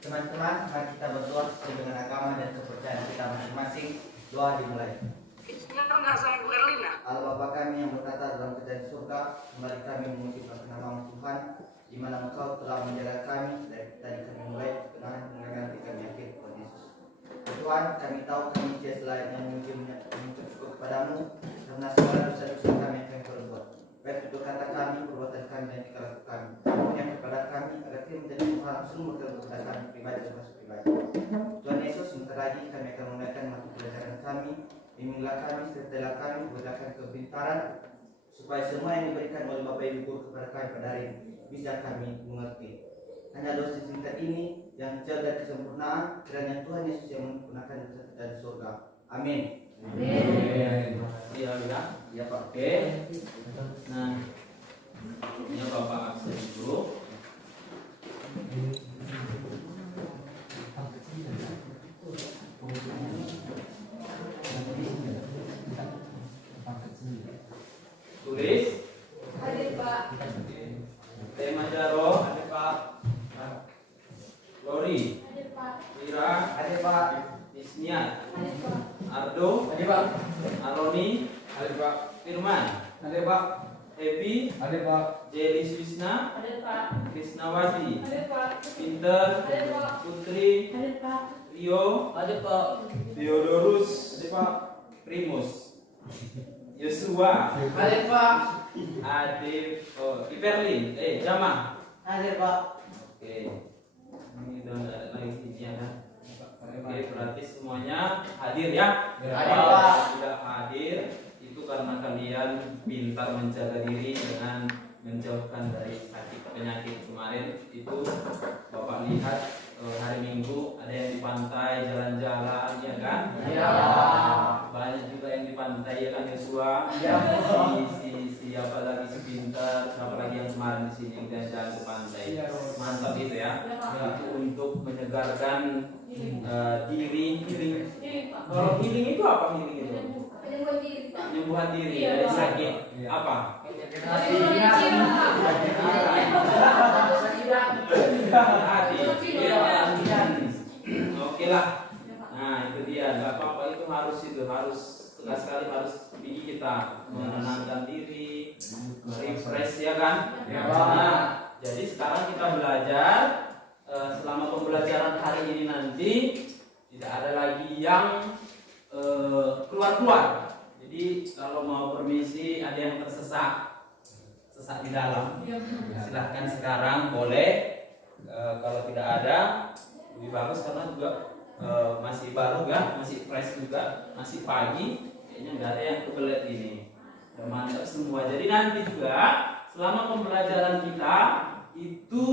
Teman-teman, mari kita berdoa sesuai dengan agama dan kepercayaan kita masing-masing. Doa dimulai. Allah Bapa kami yang berkata dalam kerajaan surga, kembali kami memuji nama Tuhan, di mana Engkau telah menjaga kami dari kami mulai kebenaran hingga nanti kami akhir, Tuhan Yesus. Tuhan, kami tahu kami tidak selayaknya mengucap syukur kepadamu karena segala dosa-dosa kami yang kami perbuat, baik itu kata kami, perbuatan kami dan tingkah laku kami. Yang kepada kami agar kami menjadi Tuhan sungguh kepada kami pribadi dan masuk pribadi. Tuhan Yesus, sebentar lagi kami akan memulaikan mata pelajaran kami. Bimbinglah kami, sertailah kami, berikan kepintaran supaya semua yang diberikan oleh Bapak Ibu Guru kepada kami pada hari ini bisa kami mengerti. Hanya doa singkat ini yang jauh dari kesempurnaan, kiranya Tuhan Yesus yang menyempurnakan dosa kita di surga. Amin. Amin. Iya, ya Pak. Oke. Nah, ini Bapak absen dulu. Tulis. Hadir Pak. Tema Jaro, ada Pak. Lori. Hadir Pak. Ira. Hadir Pak. Isnia. Hadir Pak. Ardo. Hadir Pak. Aroni. Hadir Pak. Firman. Hadir Pak. Happy. Hadir Pak. Jeli Swisna. Hadir Pak. Krisnawati. Hadir Pak. Pinter. Hadir Pak. Putri. Hadir Pak. Rio. Hadir Pak. Theodorus. Hadir Pak. Primus. Yosua. Hadir Pak. Adib. Iverlin. Jama. Hadir Pak. Oke. Ini udah nggak ada lagi isinya kan? Oke, berarti semuanya hadir ya? Hadir, Kalau Pak. tidak hadir, itu karena kalian pintar menjaga diri dengan menjauhkan dari sakit penyakit. Kemarin itu Bapak lihat hari Minggu ada yang di pantai jalan-jalan, ya kan? Iya. Banyak juga yang di pantai, ya kan Yosua? Iya. Siapa lagi si Pintar, siapa lagi yang kemarin di sini yang jalan ke pantai. Iya. Mantap itu ya. Iya. Itu untuk menyegarkan diri. Diri Pak. Kalau healing itu apa healing itu? Penyembuhan diri Pak. Penyembuhan diri Iya, dari Pak. sakit. Iya. Apa? Hati. Oke lah. Nah itu dia. Nggak apa-apa, itu harus tegas sekali harus tinggi kita menenangkan diri, refresh, ya kan? Ya. Nah, jadi sekarang kita belajar. Selama pembelajaran hari ini nanti tidak ada lagi yang keluar-keluar. Jadi kalau mau permisi, ada yang sesak di dalam, silahkan sekarang boleh. Kalau tidak ada, lebih bagus karena juga masih baru kan, masih fresh juga, masih pagi, kayaknya nggak ada yang kebelet ini. Udah mantap semua. Jadi nanti juga selama pembelajaran kita itu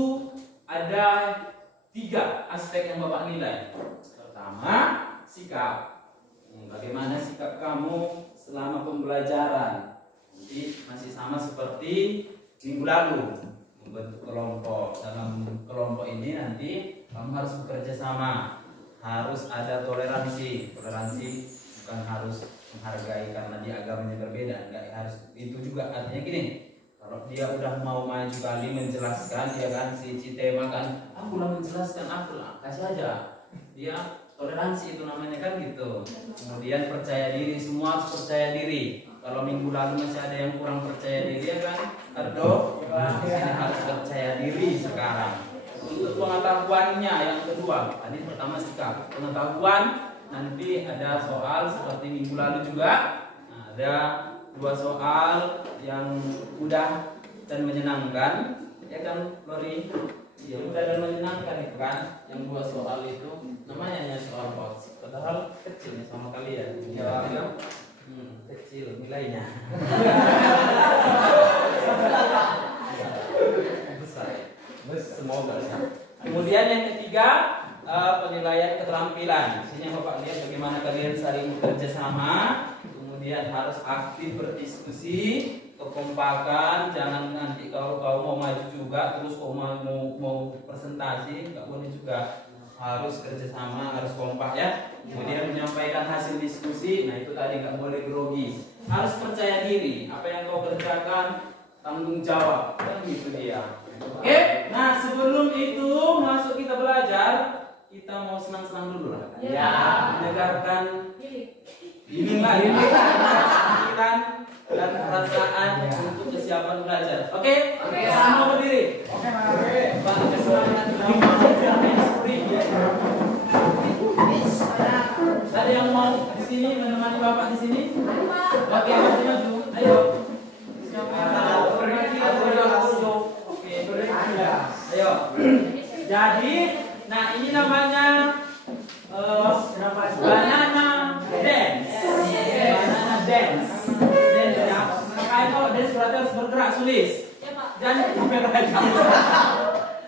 ada 3 aspek yang Bapak nilai. Pertama, sikap. Bagaimana sikap kamu selama pembelajaran? Jadi masih sama seperti minggu lalu, membentuk kelompok. Dalam kelompok ini nanti kamu harus bekerja sama, harus ada toleransi. Toleransi bukan harus menghargai karena dia agamanya berbeda, enggak harus itu juga. Artinya gini, kalau dia udah mau maju kali menjelaskan, ya kan, si Citema kan, aku lah menjelaskan, aku lah kasih aja. Dia toleransi itu namanya kan gitu. Kemudian percaya diri, semua harus percaya diri. Kalau minggu lalu masih ada yang kurang percaya diri, ya kan, Ardo, harus percaya diri sekarang. Untuk pengetahuannya yang kedua, tadi pertama sikap, pengetahuan nanti ada soal seperti minggu lalu juga. Nah, ada 2 soal yang mudah dan menyenangkan, ya kan, Lori? Ya mudah dan menyenangkan itu kan. Yang 2 soal itu namanya hanya soal box, padahal kecil sama kalian. Ya, kecil nilainya. Besar. Semoga. Kemudian yang ketiga, penilaian keterampilan. Di sini Bapak lihat bagaimana kalian saling bekerja sama. Kemudian harus aktif berdiskusi, kekompakan. Jangan nanti kalau kau mau maju juga terus kau mau presentasi, nggak boleh juga. Harus kerjasama, harus kompak ya. Kemudian menyampaikan hasil diskusi. Nah itu tadi nggak boleh grogi. Harus percaya diri. Apa yang kau kerjakan tanggung jawab. Kan gitu dia. Oke, nah sebelum itu masuk kita belajar, kita mau senang-senang dulu lah. Ya. Mendengarkan Ini. pikiran dan perasaan untuk kesiapan belajar. Oke? Oke. Semua berdiri. Oke, mari. Bang, keselamatan ada yang mau di sini menemani Bapak di sini? Oke, maju. Ayo. Oke, ayo. Jadi, nah ini namanya banana dance. Banana dance. Dance ya. Makanya kalau dance berarti harus bergerak, sulis. Ya, Pak. Jangan kamera aja.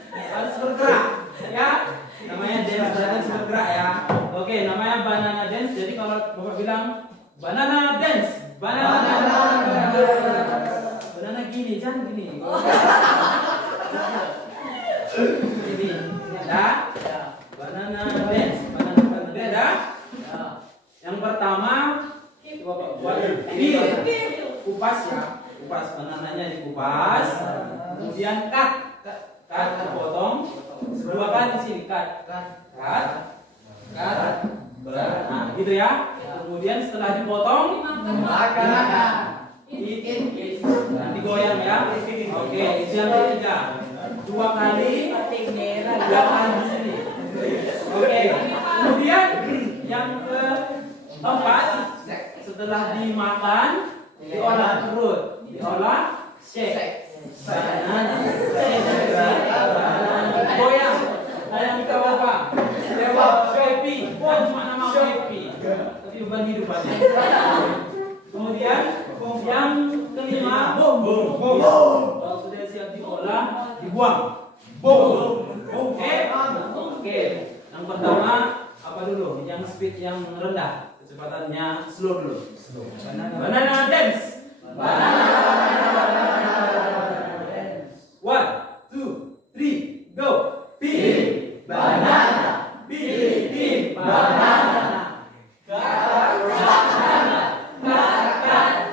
Harus bergerak, ya. Namanya dance berarti harus bergerak ya. Oke, namanya banana dance. Jadi kalau Bapak bilang banana dance, banana gini, jangan gini. Ini, ya. Banana dance, banana dance, ya. Yang pertama, Bapak buat kupas ya, kupas banananya dikupas, kemudian cut, potong, dua kali di sini cut, nah gitu ya. Kemudian setelah dipotong, nanti goyang ya. Oke, itu yang ketiga, dua kali di sini. Oke, kemudian yang keempat, setelah dimakan, diolah perut, diolah shake, goyang, yang kita bapak, lewat happy, bukan cuma nama happy, tapi beban hidup aja. Kemudian yang kelima, kalau sudah siap diolah, dibuang. Oke. Yang pertama apa dulu? Yang speed yang rendah, kecepatannya slow dulu. Banana dance. One, two, three, go. Pilih banana. Pilih banana. Cut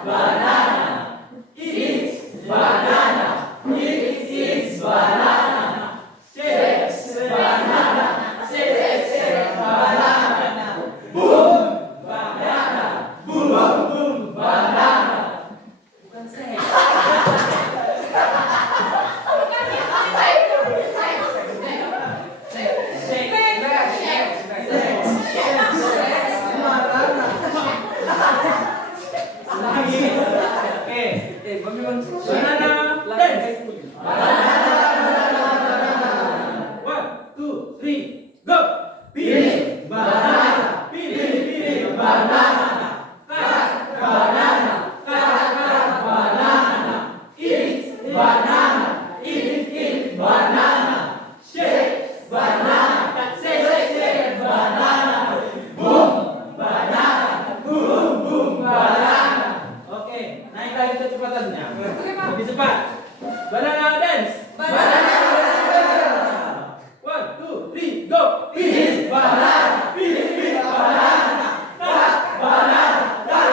banana. Eat banana. Eat banana. Shake banana. Shake banana. Boom banana. Boom banana. Bukan shake. Banana dance. One, two, three, go. Pilih banana. Pilih banana. Cut banana. Cut banana. Eat banana. Eat banana. Shake banana. Shake banana. Boom banana. Boom banana. Oke, naik lagi kecepatannya. Lebih cepat. Banana dance. One, two, three, go. Pilih banana. Pilih banana. Cut banana. Cut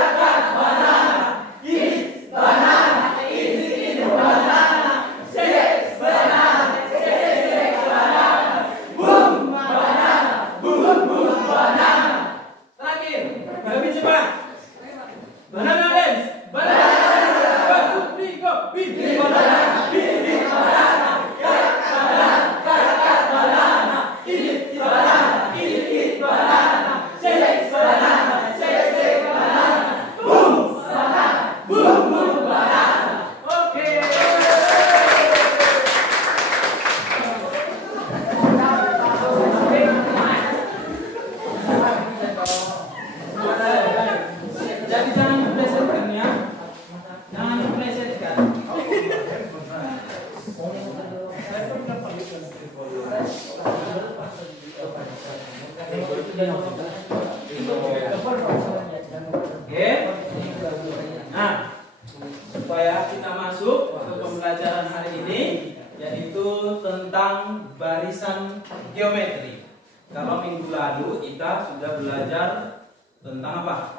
banana. Eat banana. Eat banana. Shake banana. Shake banana. Boom banana. Boom banana. Terakhir, lebih cepat. Banana dance. Banana. One, two, three, go. Pilih banana. Pilih banana. Cut banana. Cut banana. Eat banana. Eat banana. Shake banana. Shake banana. Boom banana. Boom banana. Oke. Jadi jangan diplesetkan ya. Jangan diplesetkan. Oke. Nah, supaya kita masuk ke pembelajaran hari ini, yaitu tentang barisan geometri. Kalau minggu lalu kita sudah belajar tentang apa?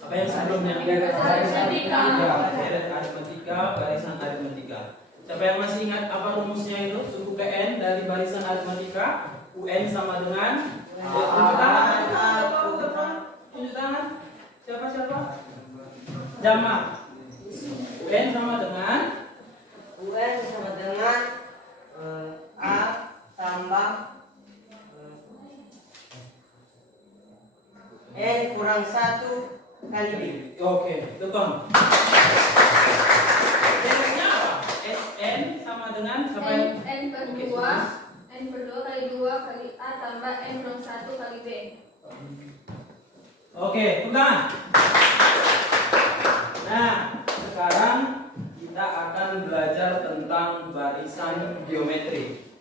Apa yang sebelumnya? Aritmetika. Deret aritmetika, barisan aritmetika. Siapa yang masih ingat apa rumusnya itu? Suku PN dari barisan aritmatika. UN sama dengan tunjuk tangan. Tunjuk tangan. Siapa? Jamak. UN sama dengan A tambah N kurang 1 kali B. Oke, betul. Rumusnya apa? SN sama dengan siapa yang? N per 2 kali 2 kali A tambah N kurang 1 kali B. Oke, tunggu. Nah, sekarang kita akan belajar tentang barisan geometri.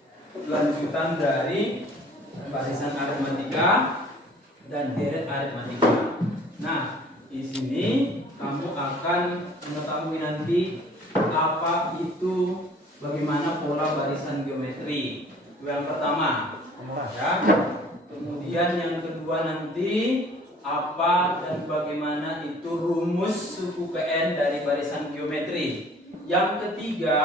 Lanjutan dari barisan aritmatika dan deret aritmatika. Nah, di sini kamu akan mengetahui nanti apa itu, bagaimana pola barisan geometri. Yang pertama, ya. Kemudian yang kedua nanti apa dan bagaimana itu rumus suku PN dari barisan geometri. Yang ketiga,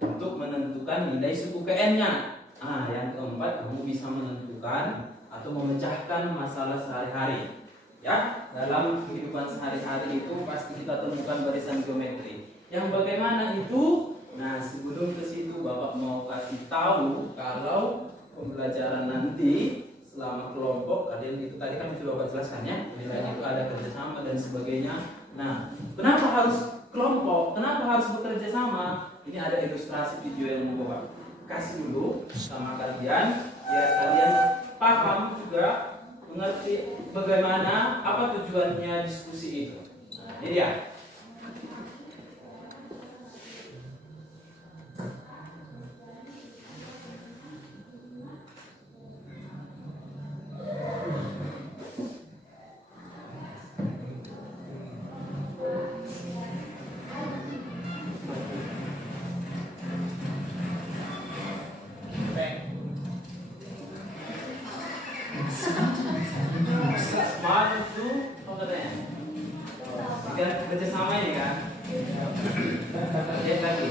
untuk menentukan nilai suku PN-nya. Nah, yang keempat, kamu bisa menentukan atau memecahkan masalah sehari-hari. Ya, dalam kehidupan sehari-hari itu pasti kita temukan barisan geometri. Yang bagaimana itu? Nah, sebelum ke situ Bapak mau kasih tahu kalau pembelajaran nanti selama kelompok kalian itu tadi kan sudah Bapak jelaskan ya, nilai itu ada kerjasama dan sebagainya. Nah, kenapa harus kelompok? Kenapa harus bekerja sama? Ini ada ilustrasi video yang mau Bapak kasih dulu sama kalian biar kalian paham juga, mengerti bagaimana apa tujuannya diskusi itu. Nah, ini dia. Smart itu apa katanya? Kita kerjasama ini kan? Lihat lagi.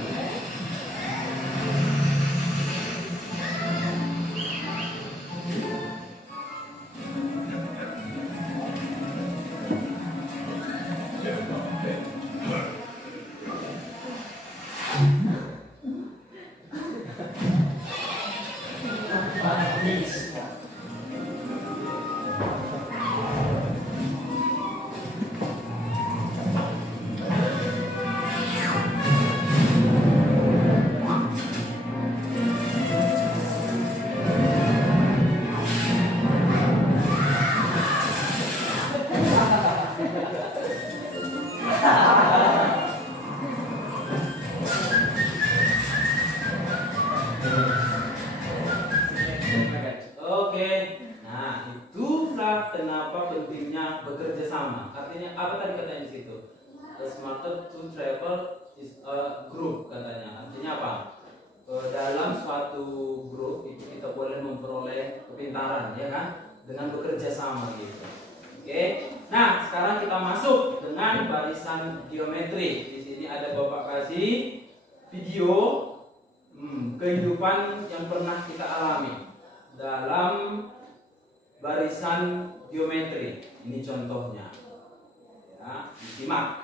Oke, nah itulah kenapa pentingnya bekerja sama. Artinya apa tadi katanya di situ? The smarter to travel is a group katanya. Artinya apa? Dalam suatu grup itu kita boleh memperoleh kepintaran, ya kan? Dengan bekerja sama gitu. Oke. Nah, sekarang kita masuk dengan barisan geometri. Di sini ada Bapak kasih video kehidupan yang pernah kita alami dalam barisan geometri. Ini contohnya. Ya, disimak.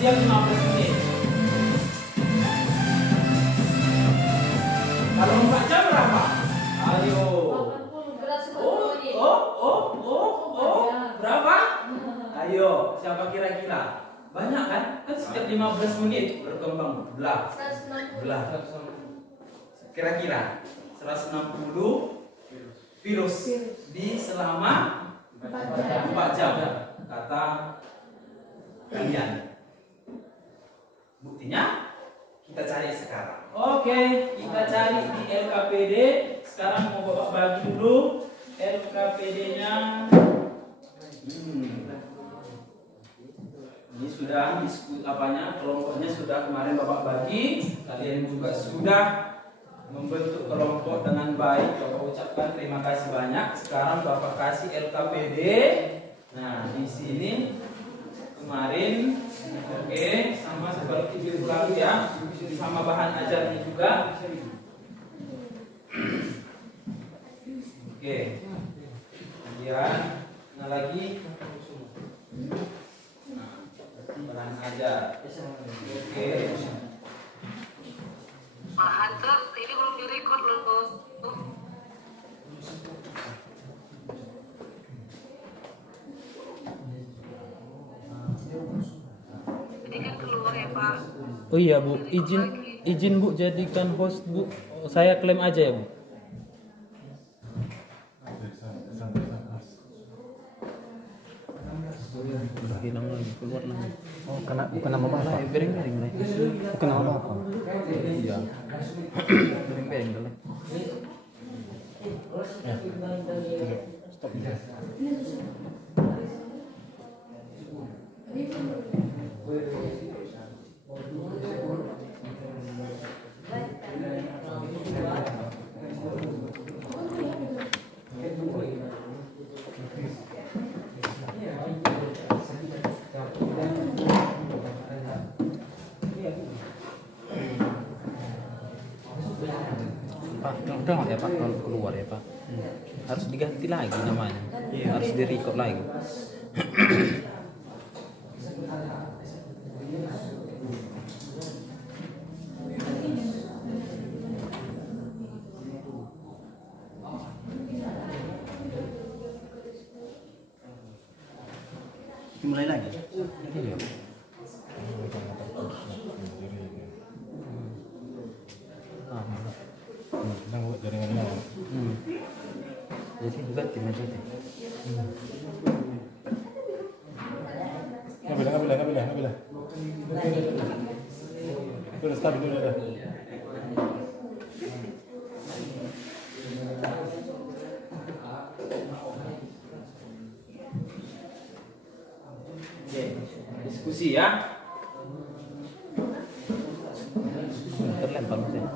Setiap 15 menit. 15 menit berkembang belah 160. kira-kira 160 virus di selama 4 jam kata kalian. Buktinya kita cari sekarang. Oke, kita cari di LKPD. Sekarang mau Bapak bagi dulu LKPD-nya. Ini sudah kelompoknya sudah kemarin Bapak bagi. Kalian juga sudah membentuk kelompok dengan baik. Bapak ucapkan terima kasih banyak. Sekarang Bapak kasih LKPD. Nah, di sini kemarin oke, sama seperti minggu lalu ya, sama bahan ajarnya juga. Oke, kemudian lagi bahan ajar. Oke. Pak Hunter, ini belum direcord loh. Ini kan keluar ya Pak. Oh iya Bu, izin Bu jadikan host Bu. Saya klaim aja ya Bu. Hilang lagi, keluar lagi. Oh, bukan nama Bapak. Bering-bering lah. Bukan nama Bapak. Iya. Bering-bering dulu. Ya. Stop. Pak, udah nggak ya Pak kalau keluar ya Pak? Harus diganti lagi namanya. Harus di-record lagi. Mulai lagi. Iya. Sedang buat jaringannya. Jadi ganti aja deh. Ngambil. Udah stabil dulu dah. Oke, diskusi ya. Terlempar maksudnya.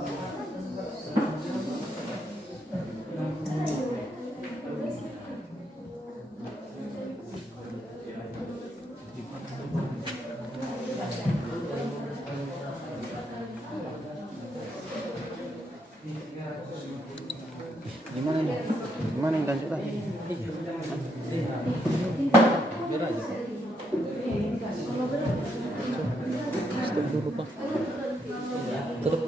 Gimana nih? Gimana yang lanjut lagi? Biar aja Pak. Stop dulu Pak. Terus.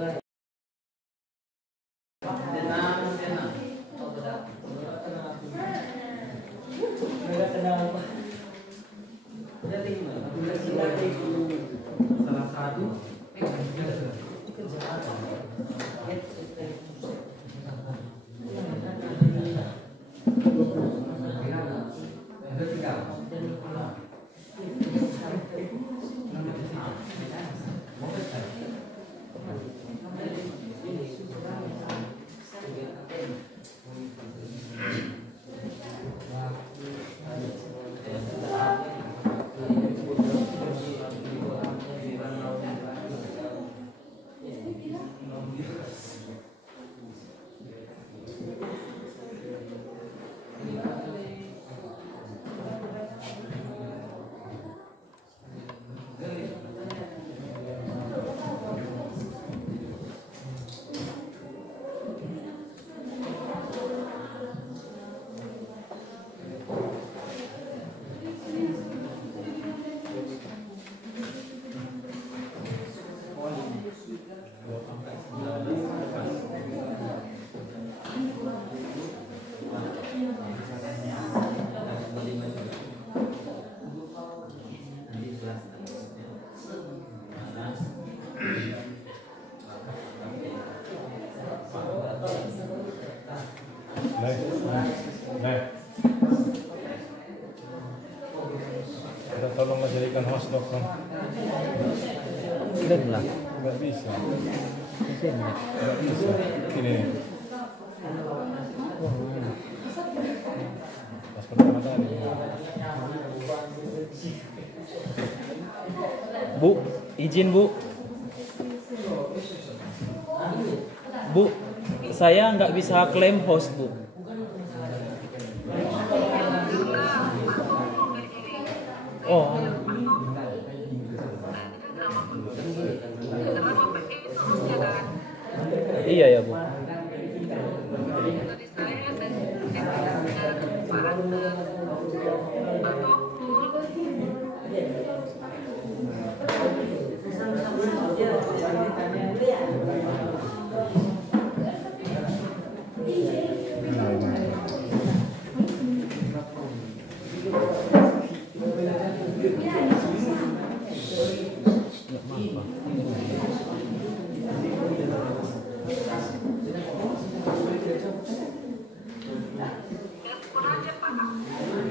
Salah satu Nah. Kita tolonglah jadikan host dok. Udah lah. Nggak bisa. Sini. Nggak bisa. Ini. Pas pertama kali. Bu, izin Bu. Bu, saya nggak bisa klaim host Bu. Oh. Iya ya Bu.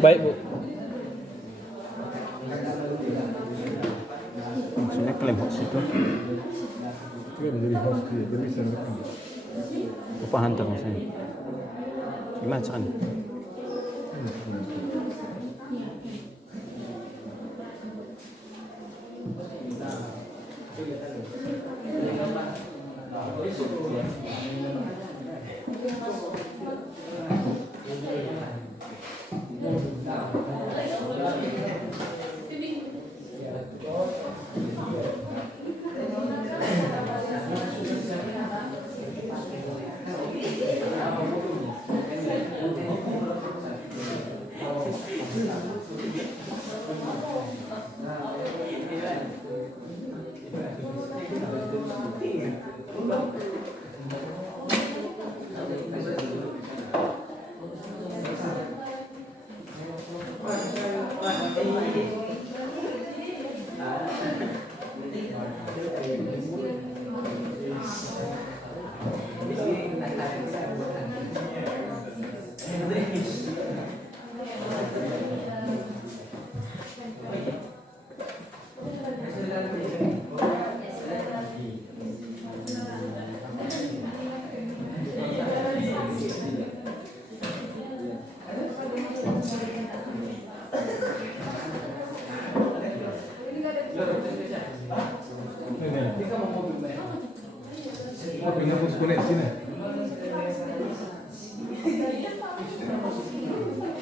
Baik Bu. Maksudnya klaim host itu. Dia menjadi host dia bisa rekam. Upah hantar maksudnya. Gimana caranya?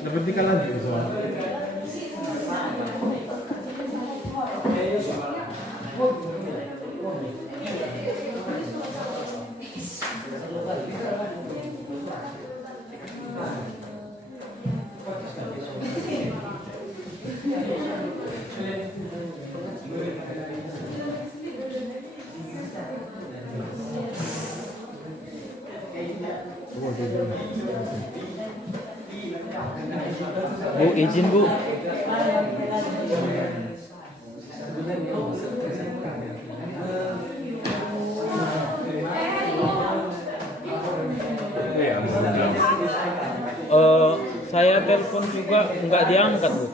Dapat lagi soal. Bu, izin Bu. Saya telepon juga nggak diangkat Bu.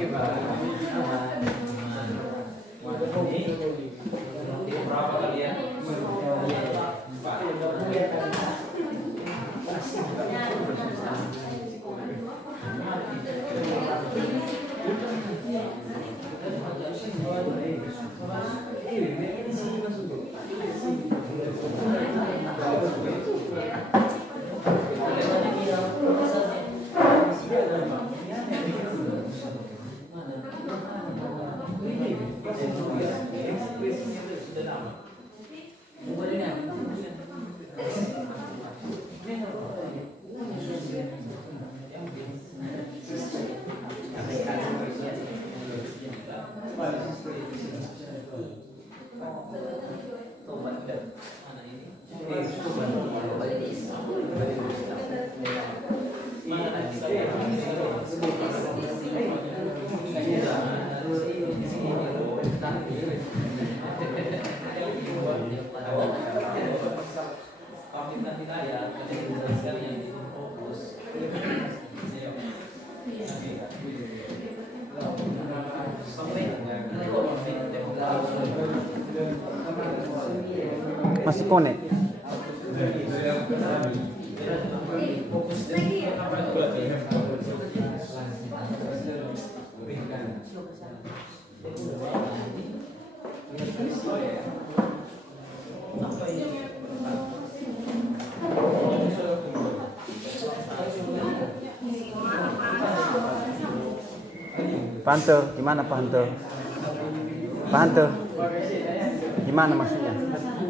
Oke, Pak. Ini berapa kalian? 4. Masih connect. Pak Hante, gimana Pak Hante? Pak Hante, gimana maksudnya?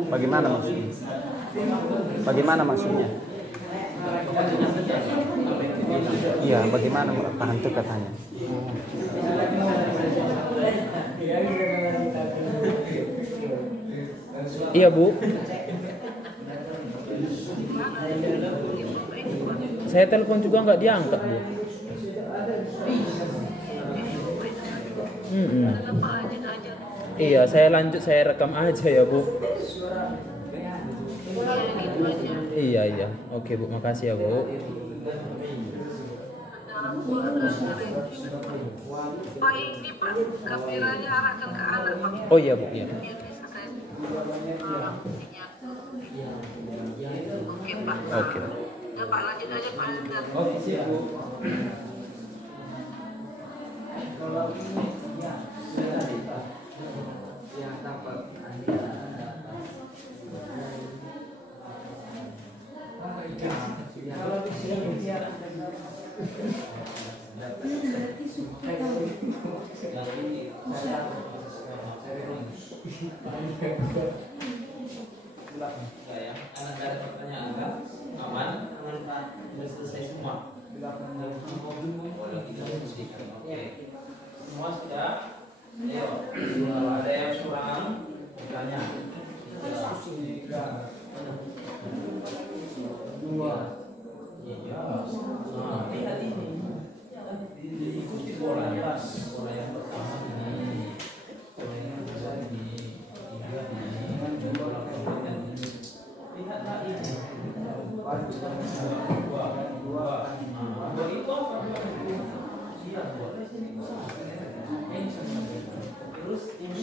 Bagaimana maksudnya? Bagaimana maksudnya? Iya, bagaimana Pak Hante katanya? Iya Bu. Saya telepon juga nggak diangkat Bu. Iya, saya lanjut, saya rekam aja ya Bu. Iya iya, oke Bu, makasih ya Bu. Pak, ini Pak, kameranya arahkan ke anak Pak. Oh iya Bu, iya. Biar bisa saya buktinya. Oke Pak. Oke. Ya Pak, lanjut aja Pak. Oke, siap Bu. Ya, anak ada pertanyaan kan? Aman? Aman Pak. Sudah selesai semua. Oke. Semua sudah. Ayo. Kalau ada yang kurang, bertanya. 2. Iya. Nah, lihat ini. Diikuti polanya. Pola yang pertama ini. Pola yang kedua ini. 3 ini. Pola kemudian ini. Lihatlah ini. 2. Begitu apa? Iya, boleh sini. Terus ini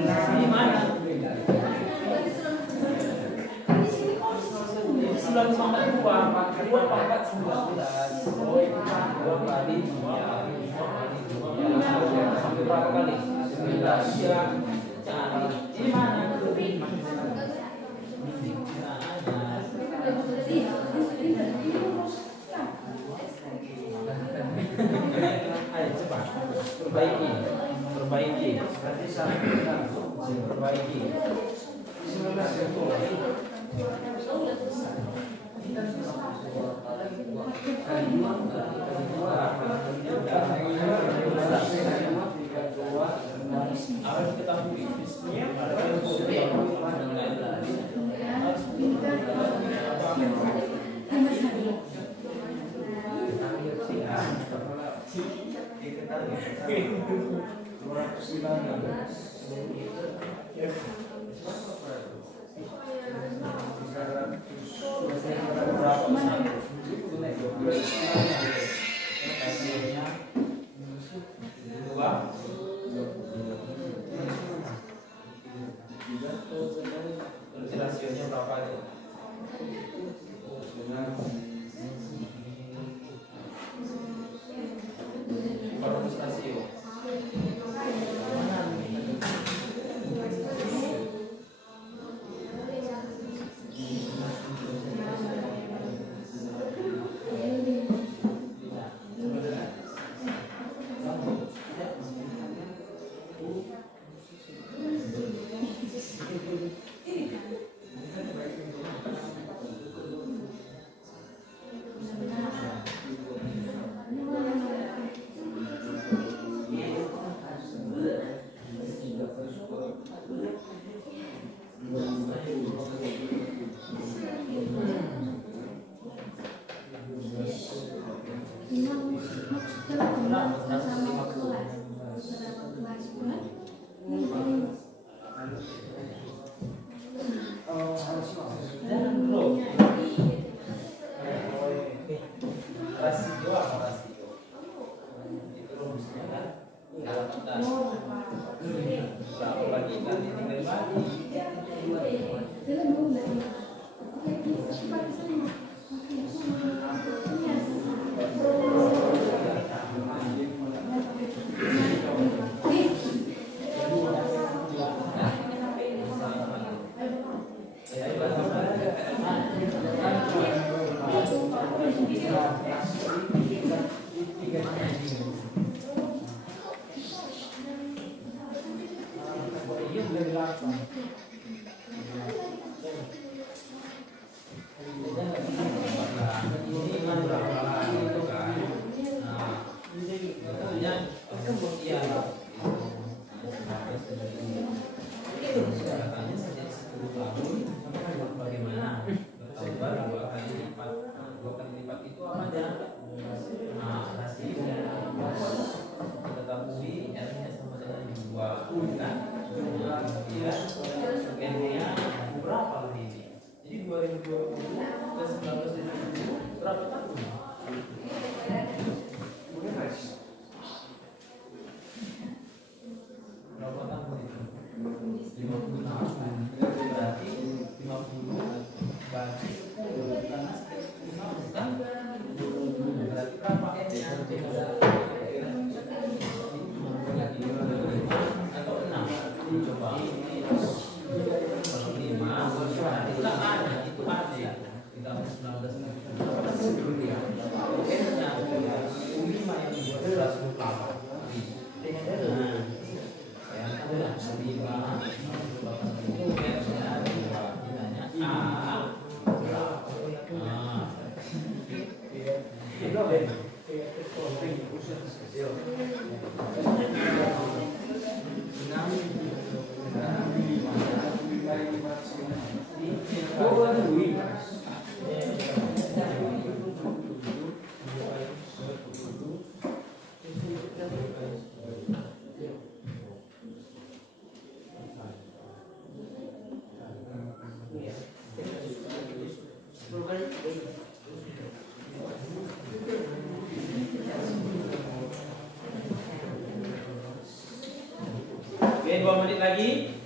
Di mana? 9,42 pangkat 19. 2 kali 2 sampai berapa kali? 19 ya. Cari ini mana? Ayo cepat perbaiki. Harus ketahui rasionya berapa aja? Bagus rasio. Rasio apa rasio? Itu rumusnya kan? Kalau atas berapa bagi nanti tinggal bagi. Oke, 2 menit lagi.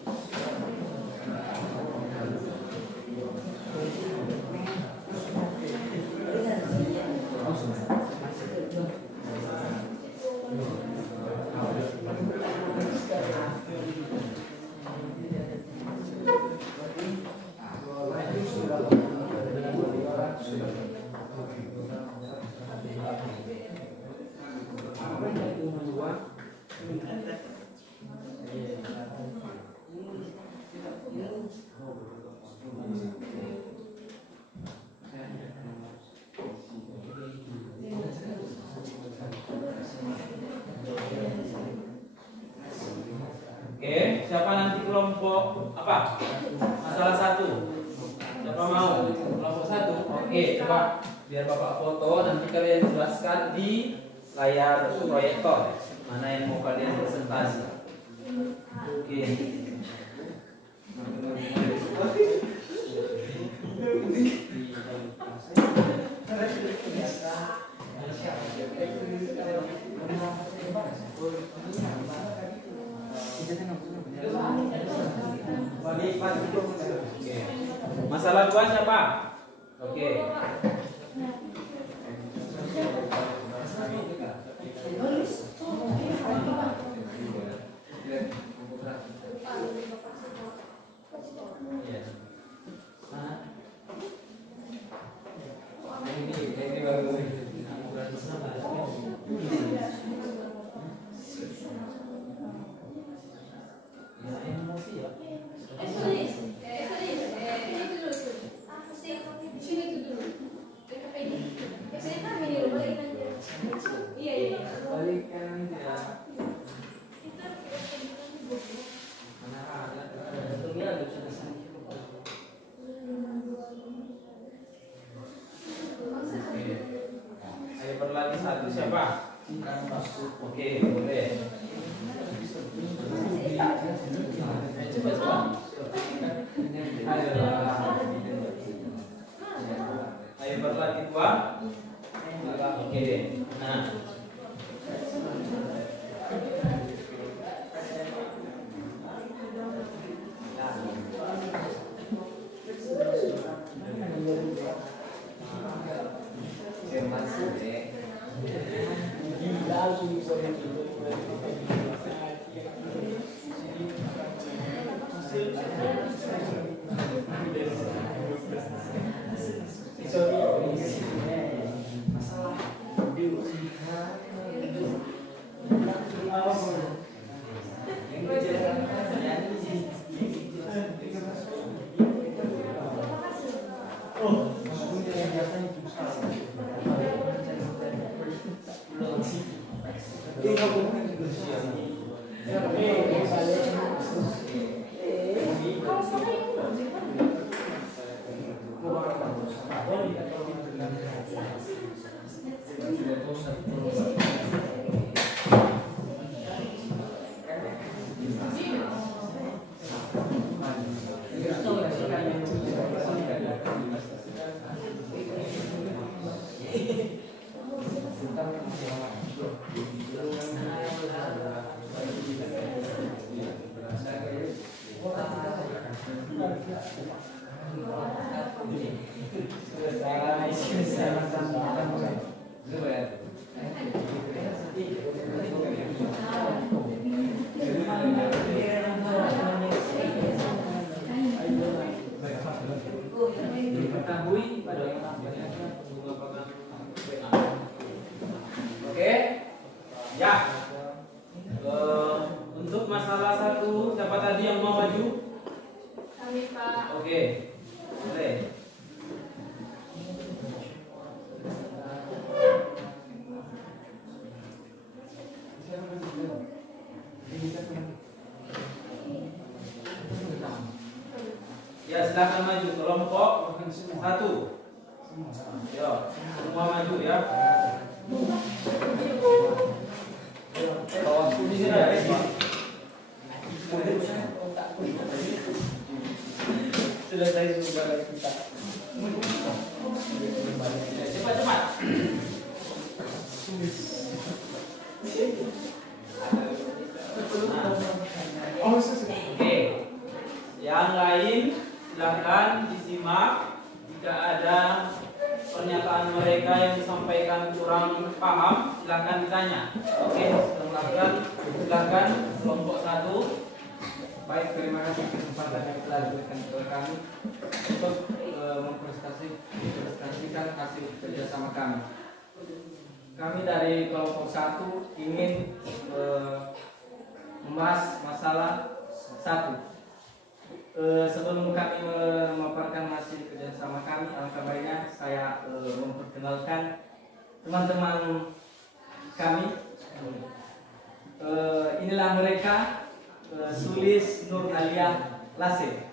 Oke, siapa nanti kelompok apa? Masalah 1. Siapa mau? Kelompok 1. Oke, coba biar Bapak foto, nanti kalian jelaskan di layar proyektor. Mana yang mau kalian presentasi? Oke. Masalah 2 siapa? Oke. Ayo berlari 1 siapa? Oke, boleh. Coba. Ayo berlari 2. Oke. Nah. Oke, ya. Untuk masalah 1, siapa tadi yang mau maju? Kami, Pak. Oke, boleh. Ya, silakan maju kelompok 1. Yo, semua maju ya. Di sini ya. Selesai sudah kita. Cepat. Oh, ditanya. Oke, sudah melakukan. Silakan kelompok 1. Baik, terima kasih kesempatan yang telah diberikan kepada kami untuk mempresentasikan hasil kerjasama kami. Kami dari kelompok 1 ingin membahas masalah 1. Sebelum kami memaparkan hasil kerjasama kami, alangkah baiknya saya memperkenalkan teman-teman kami. Inilah mereka. Sulis Nur Alia Lase.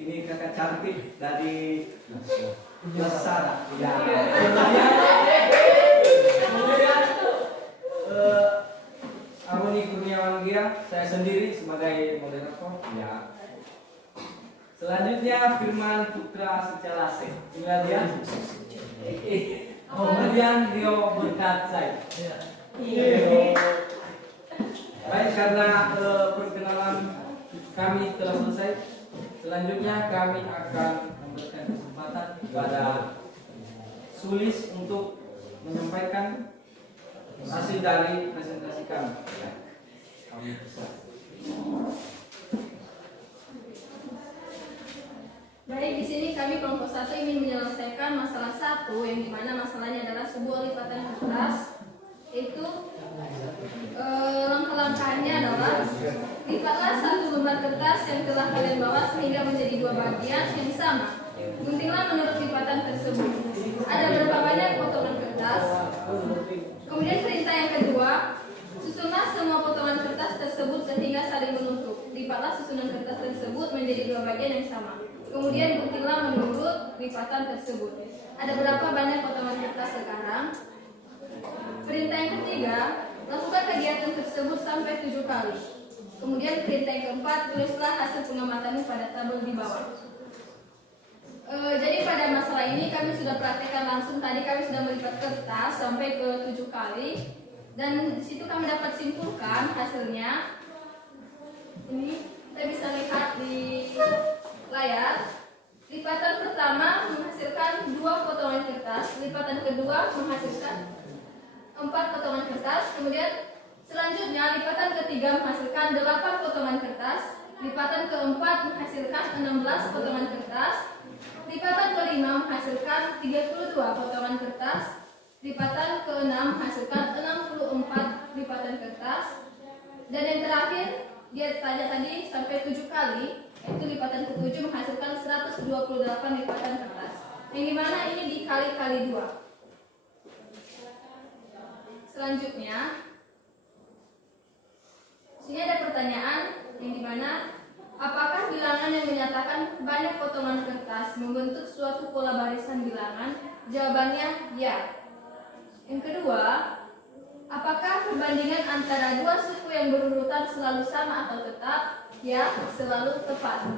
Ini kakak cantik dari Lasara. Ya. Kemudian Aruni Kurniawan Gira, saya sendiri sebagai moderator. Ya. Selanjutnya Firman Putra Secalase. Inilah dia. Kemudian Rio Berkat Zai. Baik, karena perkenalan kami telah selesai, selanjutnya kami akan memberikan kesempatan kepada Sulis untuk menyampaikan hasil dari presentasi kami. Baik, di sini kami kelompok 1 ingin menyelesaikan masalah 1 yang dimana masalahnya adalah sebuah lipatan kertas. Itu langkah-langkahnya adalah lipatlah satu lembar kertas yang telah kalian bawa sehingga menjadi 2 bagian yang sama. Guntinglah menurut lipatan tersebut. Ada berapa banyak potongan kertas? Kemudian perintah yang kedua, susunlah semua potongan kertas tersebut sehingga saling menutup. Lipatlah susunan kertas tersebut menjadi 2 bagian yang sama. Kemudian guntinglah menurut lipatan tersebut. Ada berapa banyak potongan kertas sekarang? Perintah yang ketiga, lakukan kegiatan tersebut sampai 7 kali. Kemudian perintah yang keempat, tulislah hasil pengamatanmu pada tabel di bawah. Jadi pada masalah ini kami sudah praktekkan langsung. Tadi kami sudah melipat kertas sampai ke 7 kali. Dan di situ kami dapat simpulkan hasilnya. Ini kita bisa lihat di layar. Lipatan pertama menghasilkan 2 potongan kertas. Lipatan kedua menghasilkan 4 potongan kertas. Kemudian selanjutnya lipatan ketiga menghasilkan 8 potongan kertas. Lipatan keempat menghasilkan 16 potongan kertas. Lipatan kelima menghasilkan 32 potongan kertas. Lipatan keenam menghasilkan 64 lipatan kertas. Dan yang terakhir dia tanya tadi sampai 7 kali, yaitu lipatan ke-7 menghasilkan 128 lipatan kertas. Yang dimana ini dikali-kali 2. Selanjutnya, sini ada pertanyaan yang dimana apakah bilangan yang menyatakan banyak potongan kertas membentuk suatu pola barisan bilangan? Jawabannya ya. Yang kedua, apakah perbandingan antara 2 suku yang berurutan selalu sama atau tetap? Ya, selalu tepat.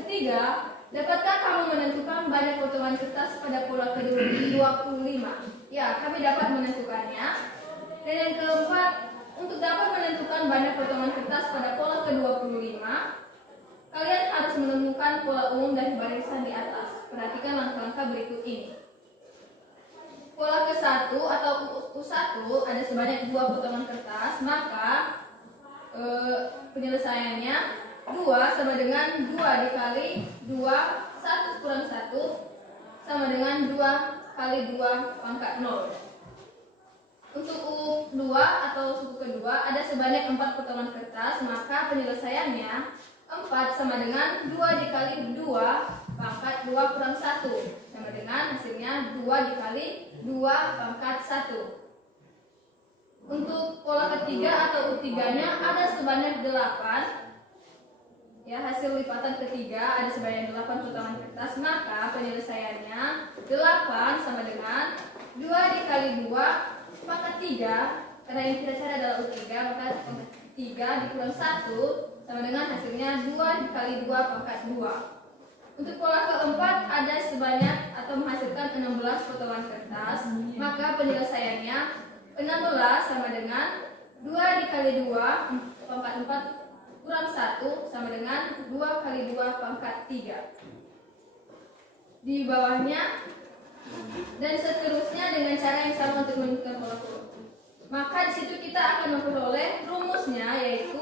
Ketiga, dapatkah kamu menentukan banyak potongan kertas pada pola ke-25? Ya, kami dapat menentukannya. Dan yang keempat, untuk dapat menentukan banyak potongan kertas pada pola ke-25, kalian harus menemukan pola umum dari barisan di atas. Perhatikan langkah-langkah berikut ini. Pola ke-1 atau U1 ada sebanyak 2 potongan kertas, maka penyelesaiannya 2 sama dengan 2 dikali 2, 1 kurang 1 sama dengan 2 kali 2 pangkat 0. Untuk U2 atau suku kedua ada sebanyak 4 potongan kertas, maka penyelesaiannya 4 sama dengan 2 dikali 2 pangkat 2 kurang 1 sama dengan hasilnya 2 dikali 2 pangkat 1. Untuk pola ketiga atau U3-nya ada sebanyak 8. Ya, hasil lipatan ketiga ada sebanyak 8 potongan kertas, maka penyelesaiannya 8 sama dengan 2 dikali 2 pangkat 3, karena yang kita cari adalah U3, maka 3 dikurang 1 sama dengan hasilnya 2 dikali 2 pangkat 2. Untuk pola keempat ada sebanyak atau menghasilkan 16 potongan kertas, maka penyelesaiannya 16 sama dengan 2 dikali 2 pangkat 4 kurang 1 sama dengan 2 kali 2 pangkat 3. Di bawahnya dan seterusnya dengan cara yang sama untuk menentukan pola Maka di situ kita akan memperoleh rumusnya, yaitu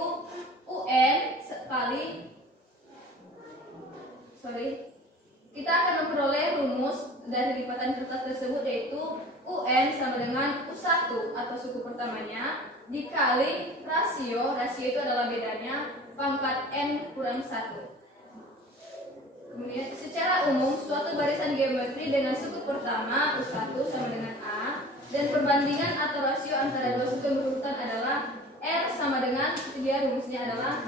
kita akan memperoleh rumus dari lipatan kertas tersebut, yaitu UN sama dengan U1 atau suku pertamanya dikali rasio itu adalah bedanya pangkat N kurang 1. Kemudian secara umum suatu barisan geometri dengan suku pertama U1 sama dengan A dan perbandingan atau rasio antara dua suku yang berurutan adalah R sama dengan, rumusnya adalah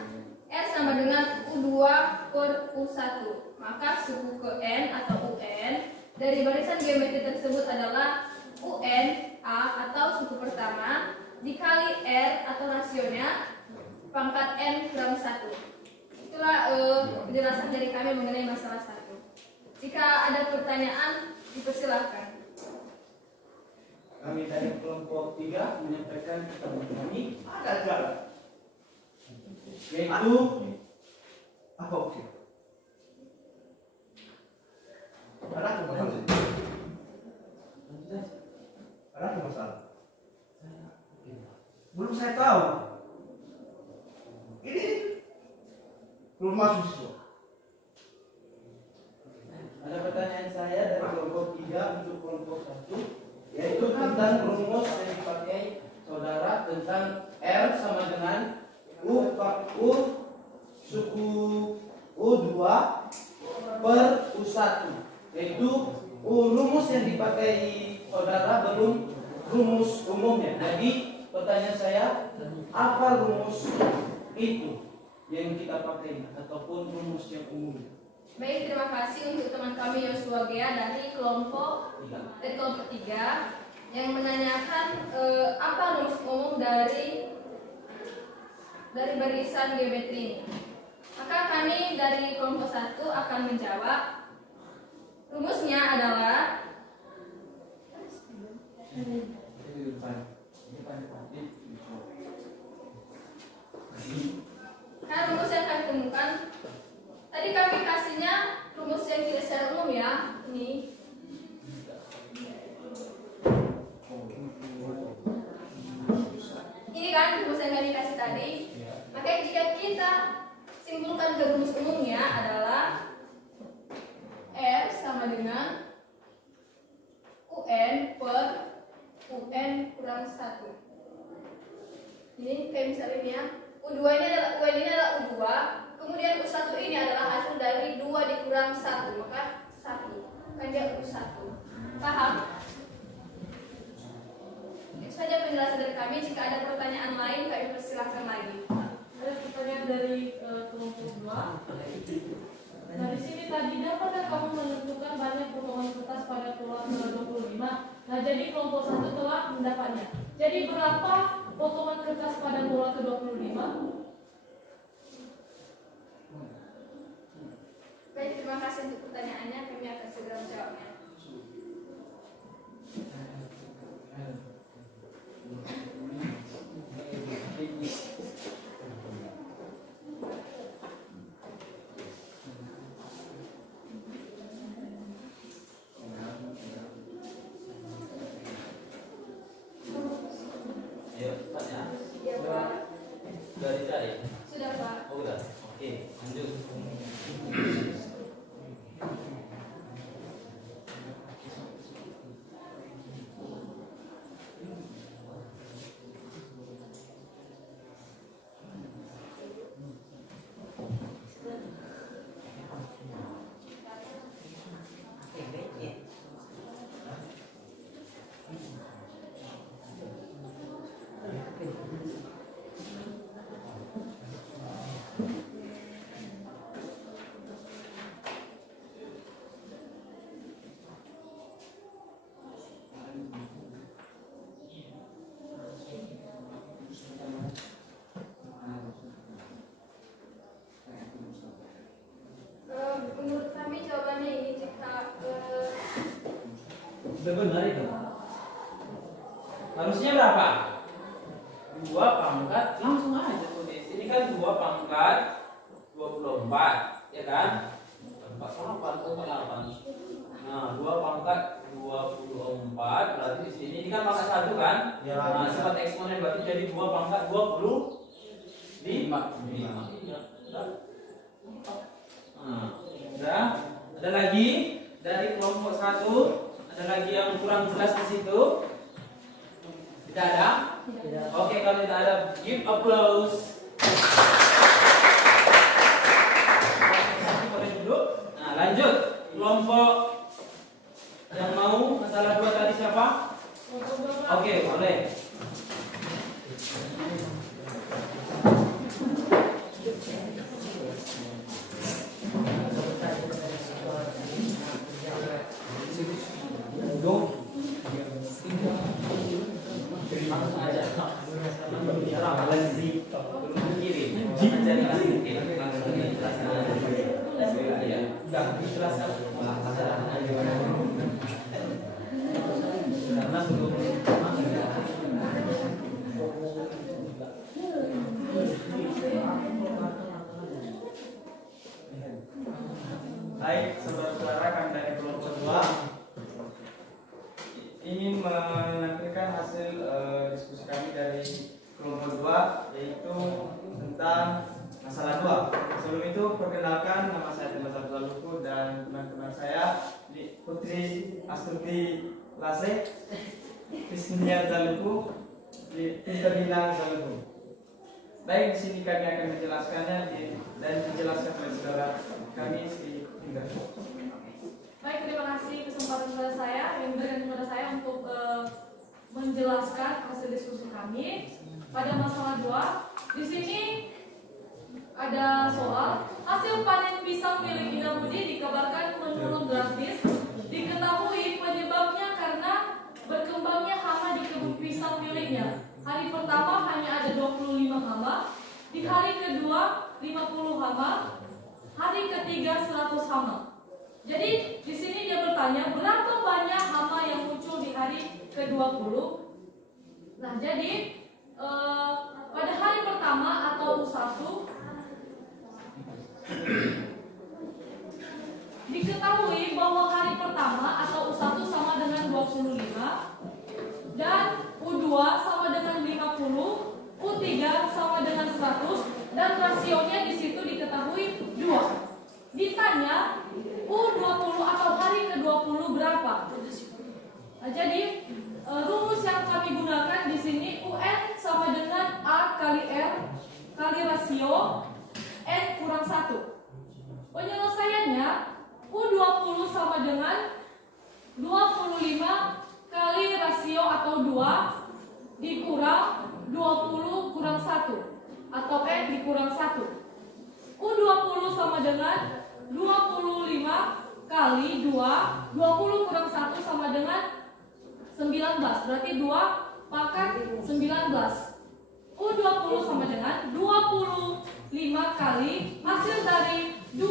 R sama dengan U2 per U1. Maka suku ke N atau UN dari barisan geometri tersebut adalah UN A atau suku pertama dikali R atau rasionya pangkat N kurang 1. Itulah penjelasan dari kami mengenai masalah 1. Jika ada pertanyaan, dipersilahkan. Kami dari kelompok 3 menyampaikan kepada kami ada jalan, yaitu Apa oke? Ada masalah. Ada masalah. Belum saya tahu. Ini belum masuk siswa. Ada pertanyaan saya dari kelompok 3 untuk kelompok 1, yaitu tentang rumus yang dipakai saudara tentang R sama dengan U suku U2 per U1, yaitu rumus yang dipakai saudara belum rumus umumnya. Jadi pertanyaan saya, apa rumus itu yang kita pakai ataupun rumus yang umum? Baik, terima kasih untuk teman kami Yosua Gea dari kelompok 3 yang menanyakan apa rumus umum dari barisan geometri ini. Maka kami dari kelompok 1 akan menjawab. Rumusnya adalah rumus yang kami temukan tadi kami kasihnya rumus yang tidak secara umum ya. Ini kan rumus yang kami kasih tadi. Maka jika kita simpulkan ke rumus umumnya adalah R sama dengan UN per UN kurang 1. Ini kayak misalnya ini ya, UN ini adalah U2, kemudian U1 ini adalah hasil dari 2 dikurang 1, maka 1, kan dia U1. Paham? Itu saja penjelasan dari kami. Jika ada pertanyaan lain, kami persilahkan lagi. Ada pertanyaan dari kelompok 2. Dari sini tadi, dapatkah kamu menentukan banyak potongan kertas pada keluar 25? Nah, jadi kelompok 1 telah mendapatnya. Jadi berapa potongan kertas pada bola ke-25? Baik, terima kasih untuk pertanyaannya. Kami akan segera menjawabnya. Sudah, Pak. Oh, udah. Oke, lanjut. Menurut kami jawabannya ini jika Sudah benar itu. Harusnya berapa? 2 pangkat, langsung aja tulis. Ini kan 2 pangkat 24, ya kan? 48. Nah, 2 pangkat 24 berarti di sini ini kan pangkat 1 kan? Ya. Nah, seperti satu eksponen berarti jadi 2 pangkat 25. Iya. Nah, udah. Ada lagi dari kelompok 1, ada lagi yang kurang jelas di situ? Tidak ada? Oke, kalau tidak ada, give applause. Boleh duduk. Nah, lanjut. Kelompok yang mau masalah 2 tadi siapa? Oke, boleh. Baik, saudara-saudara, kami dari kelompok 2 ingin menampilkan hasil diskusi kami dari kelompok 2, yaitu tentang masalah 2. Sebelum itu, perkenalkan, nama saya Dimas Abdul Luku dan teman-teman saya Putri Astuti Lase, Krisnia Zaluku, Interina Zaluku. Baik, di sini kami akan menjelaskannya dan dijelaskan oleh saudara kami si Indra. Baik, terima kasih kesempatan kepada saya yang diberikan kepada saya untuk menjelaskan hasil diskusi kami pada masalah 2. Di sini ada soal hasil panen pisang milik Ina Budi dikabarkan menurun drastis. Diketahui penyebabnya karena berkembangnya hama di kebun pisang miliknya. Hari pertama hanya ada 25 hama, di hari kedua 50 hama, hari ketiga 100 hama. Jadi di sini dia bertanya berapa banyak hama yang muncul di hari ke-20. Nah, jadi pada hari pertama atau U1 diketahui bahwa hari pertama atau U1 sama dengan 25 dan U2 sama dengan 50, U3 sama dengan 100 dan rasionya di situ diketahui 2. Ditanya U20 atau hari ke-20 berapa? Nah, jadi rumus yang kami gunakan di sini UN sama dengan A kali R kali rasio N kurang 1. Penyelesaiannya U20 sama dengan 25 kali rasio atau 2 dikurang 20 kurang 1 atau N dikurang 1. U20 sama dengan 25 kali 2, 20 kurang 1 sama dengan 19, berarti 2 pangkat 19. U20 sama dengan 25 kali hasil dari 2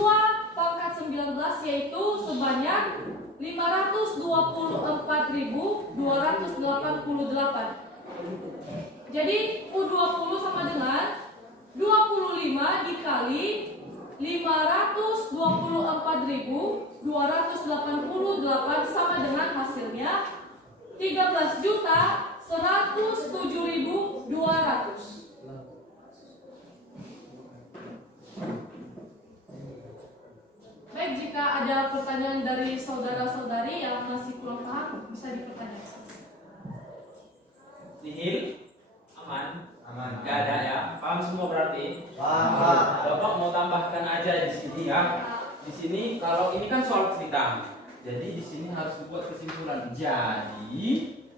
pangkat 19 yaitu sebanyak 524.288. Jadi U20 sama dengan 25 dikali 524.288 sama dengan hasilnya 13.107.200. Baik, jika ada pertanyaan dari saudara-saudari yang masih kurang paham bisa dipertanyakan. Nihil? Aman? Aman. Gak ada ya? Paham semua berarti? Paham. Bapak mau tambahkan aja di sini ya. Di sini kalau ini kan soal cerita. Jadi di sini harus dibuat kesimpulan. Jadi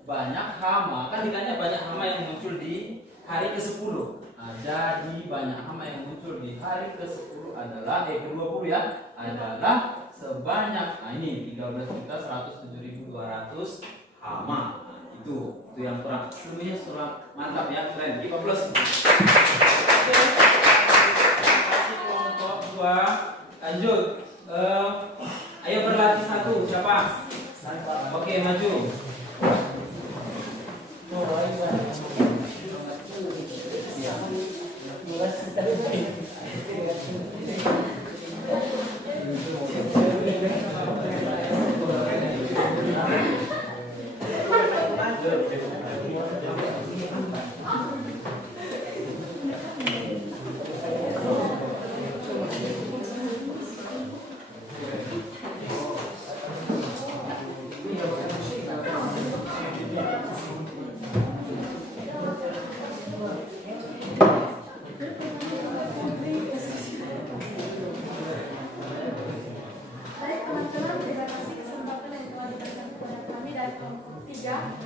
banyak hama, kan ditanya banyak hama yang muncul di hari ke-10. Nah, jadi banyak hama yang muncul di hari ke-10 adalah ke-20 ya, adalah sebanyak ini 13.107.200 hama. Nah, itu yang kurang. Semuanya surah mantap ya, keren. Give applause. Oke. Kasih kelompok 2. Lanjut. Ayo berlatih satu. Siapa? Oke, maju.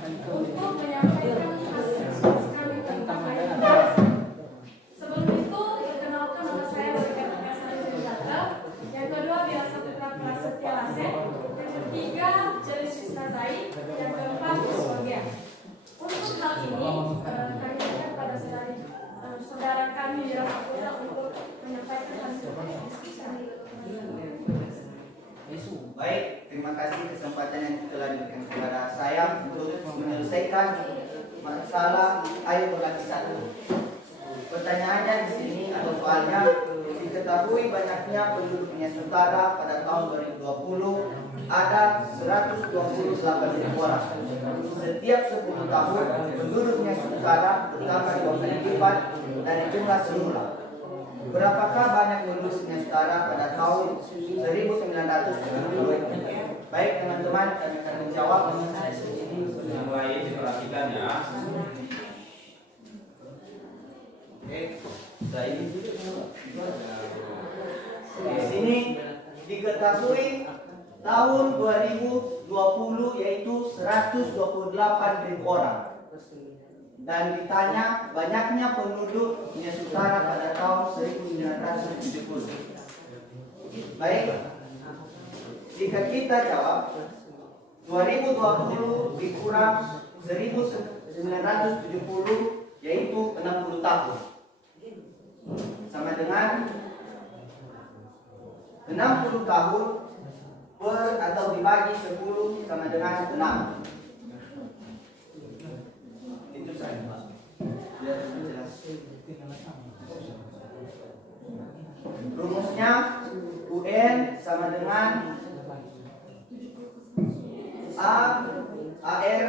untuk menyampaikan hasil diskusi kami tentang item dasar. Sebelum itu, perkenalkan nama saya Monika Sari. Yang kedua, Biasa Putra Prasetya Lasen. Yang ketiga, Celis Wisna Zai. Yang keempat, Kuswagya. Untuk hal ini, kami berikan pada saudara kami Biasa Putra untuk menyampaikan hasil diskusi kami. Baik, terima kasih kesempatan yang telah diberikan kepada saya untuk menyelesaikan masalah ayo berlatih satu. Pertanyaannya di sini atau soalnya, diketahui banyaknya penduduknya Nusantara pada tahun 2020 ada 128.000 orang. Setiap 10 tahun penduduknya Nusantara bertambah 2 kali lipat dari jumlah semula. Berapakah banyak penduduk Nusantara pada tahun 1970? Baik teman-teman, kami akan menjawab. Yang lain diperhatikan ya. Oke. Di Di sini diketahui tahun 2020 yaitu 128.000 orang. Dan ditanya banyaknya penduduk Nusantara pada tahun 1970. Baik, jika kita jawab 2020 dikurang 1970 yaitu 60 tahun, sama dengan 60 tahun per atau dibagi 10 sama dengan 6. Itu saja, Pak. Biar jelas. Rumusnya UN sama dengan AR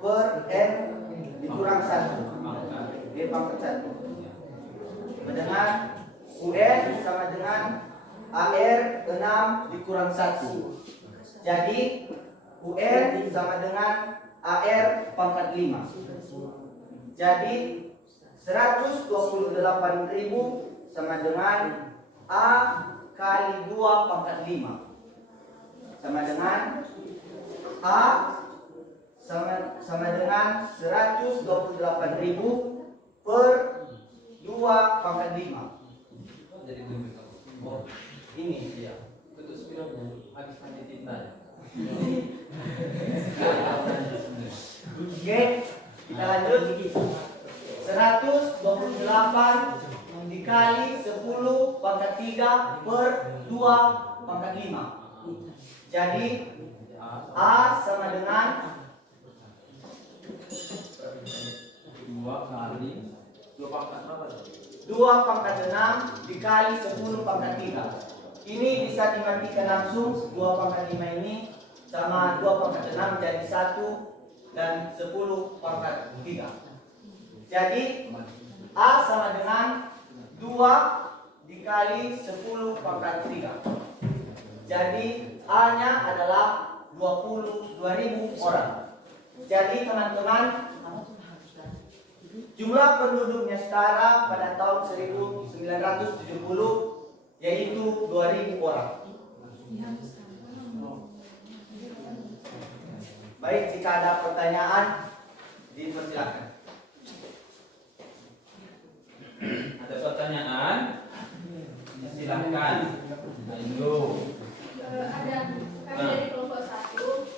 per N dikurang 1 D pangkat 1 sama dengan UN sama dengan AR 6 dikurang 1. Jadi UN sama dengan AR pangkat 5. Jadi 128.000 sama dengan A kali 2 pangkat 5 sama dengan A sama dengan 128.000 per 2 pangkat 5. Jadi Ini ya. Tutup spidolnya habis mandi tinta. Oke, kita lanjut. 128 dikali 10 pangkat 3 per 2 pangkat 5. Jadi A sama dengan 2 kali 2 pangkat berapa? 2 pangkat 6 dikali 10 pangkat 3. Ini bisa diartikan langsung 2 pangkat 5 ini sama 2 pangkat 6 jadi 1 dan 10 pangkat 3. Jadi A sama dengan 2 dikali 10 pangkat 3. Jadi A nya adalah 22.000 orang. Jadi teman-teman, jumlah penduduknya setara pada tahun 1970 yaitu 2.000 orang. Baik, jika ada pertanyaan dipersilakan. Ada pertanyaan? Silahkan. Ayo. Ada kami dari kelompok 1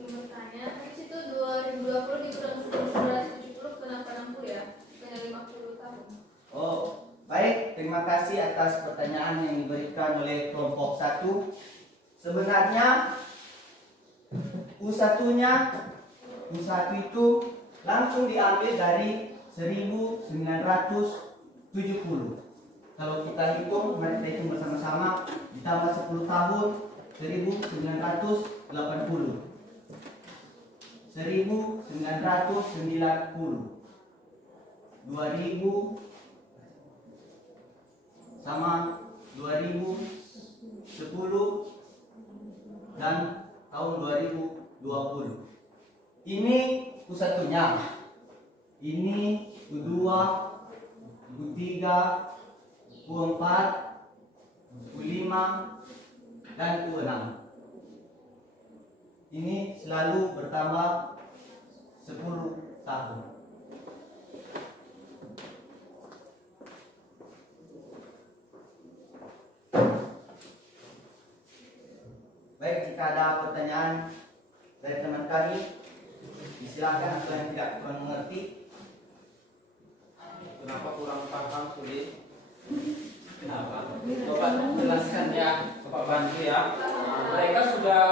yang bertanya, di situ 2020 dikurang 1970 kenapa 60 ya? Bukannya 50 tahun. Oh, baik, terima kasih atas pertanyaan yang diberikan oleh kelompok 1. Sebenarnya U1 itu langsung diambil dari 1970. Kalau kita hitung, mari kita hitung bersama-sama, ditambah 10 tahun 1980. 1990. 2000 sama 2010 dan tahun 2020. Ini U1-nya. Ini U2, U3, U4, U5 dan U6. Ini selalu bertambah 10 tahun. Baik, jika ada pertanyaan dari teman kami, silakan. Atau yang tidak kurang mengerti, Kenapa kurang paham sulit? Kenapa? Coba jelaskan ya, Bapak bantu ya. Mereka sudah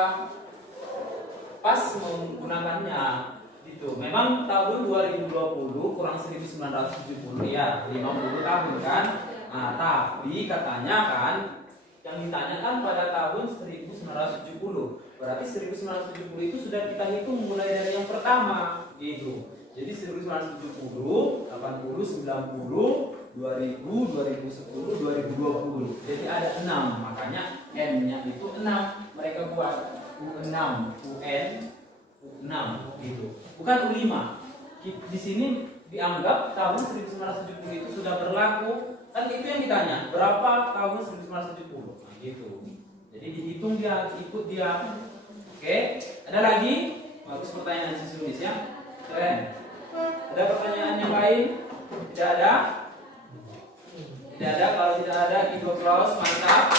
pas menggunakannya itu. Memang tahun 2020 kurang 1970 ya, 50 tahun kan. Nah, tapi katanya kan yang ditanyakan pada tahun 1970. Berarti 1970 itu sudah kita hitung mulai dari yang pertama gitu. Jadi 1970, 80, 90, 2000, 2010, 2020. Jadi ada 6, makanya N-nya itu 6. Mereka buat U6, UN, U6 gitu. Bukan U5. Di sini dianggap tahun 1970 itu sudah berlaku. Kan itu yang ditanya, berapa tahun 1970? Nah, gitu. Jadi dihitung dia, ikut dia. Oke, ada lagi? Bagus pertanyaan si Sulis ya. Keren. Ada pertanyaan yang lain? Tidak ada? Tidak ada. Kalau tidak ada, kita close. Mantap.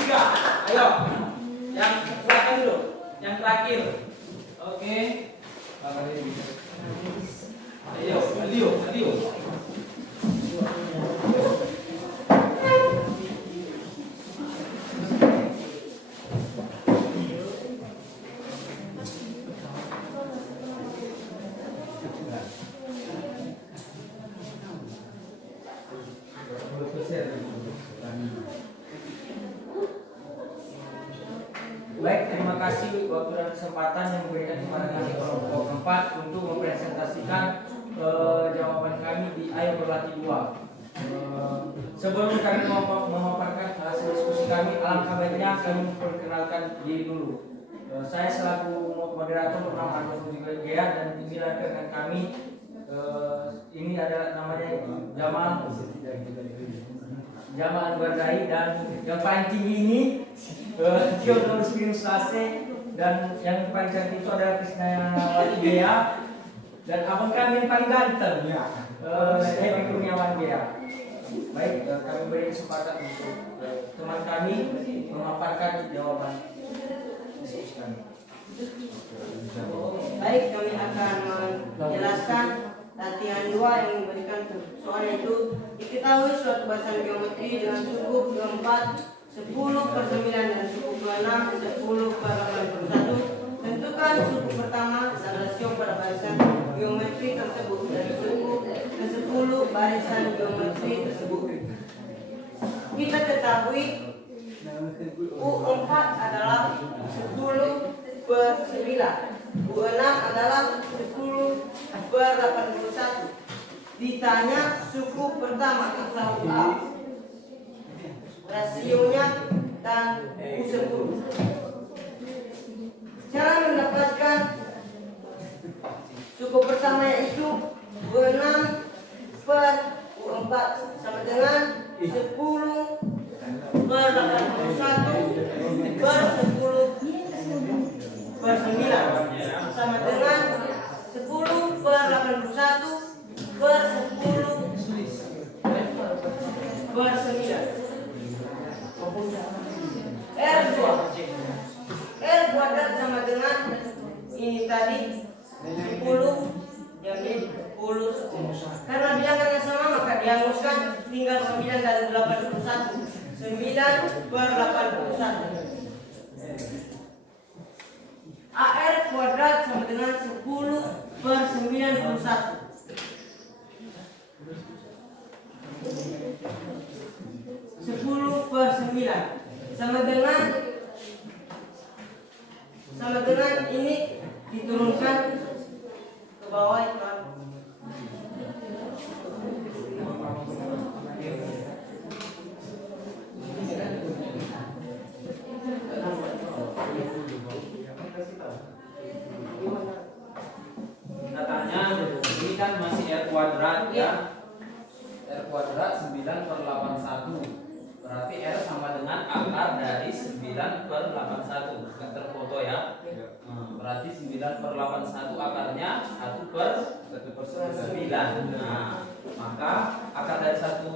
3. Ayo. Yang terakhir dulu. Yang terakhir. Oke. Ayo, Adio. Baik, terima kasih waktu dan kesempatan yang diberikan kepada kami kelompok 4 untuk mempresentasikan jawaban kami di Ayo Berlatih 2. Sebelum kami memaparkan hasil diskusi kami, alangkah baiknya kami memperkenalkan diri dulu. Saya selaku moderator bernama Adolfo Gea dan inilah rekan kami. Ini ada namanya Jamal Anwardai, dan yang paling tinggi ini Theodorus Pinus Lase, dan yang paling cantik itu adalah Krisnawati Gea, dan abang kami yang paling ganteng Happy Kurniawan Gea. Baik, kami beri kesempatan untuk teman kami memaparkan jawaban diskusi kami. Baik, kami akan menjelaskan latihan 2 yang diberikan soal itu. Diketahui suatu bahasan geometri dengan suku 24, 10/9 dan suku 26, 10/81. Tentukan suku pertama dan rasio pada barisan geometri tersebut dan suku ke-10 barisan geometri tersebut. Kita ketahui U4 adalah 10/9, U6 adalah 10/81. Ditanya suku pertama atau A, rasionya, dan U10. Cara mendapatkan suku pertama yaitu U6 per U4 sama dengan 10/81 per 10/9 sama dengan 10/81 per 10/9. R kuadrat sama dengan ini tadi 10 jadi 10. Karena bilangannya sama maka dihanguskan tinggal 9 dan 81. 9/81. AR kuadrat sama dengan 10/91. 10/9 sama dengan ini diturunkan ke bawah itu. Katanya ini kan masih R kuadrat ya. R kuadrat 9/81. Berarti R sama dengan akar dari 9/81. Nggak terfoto ya. Berarti Berarti 9/81 akarnya 1/9. Nah, maka akar dari 1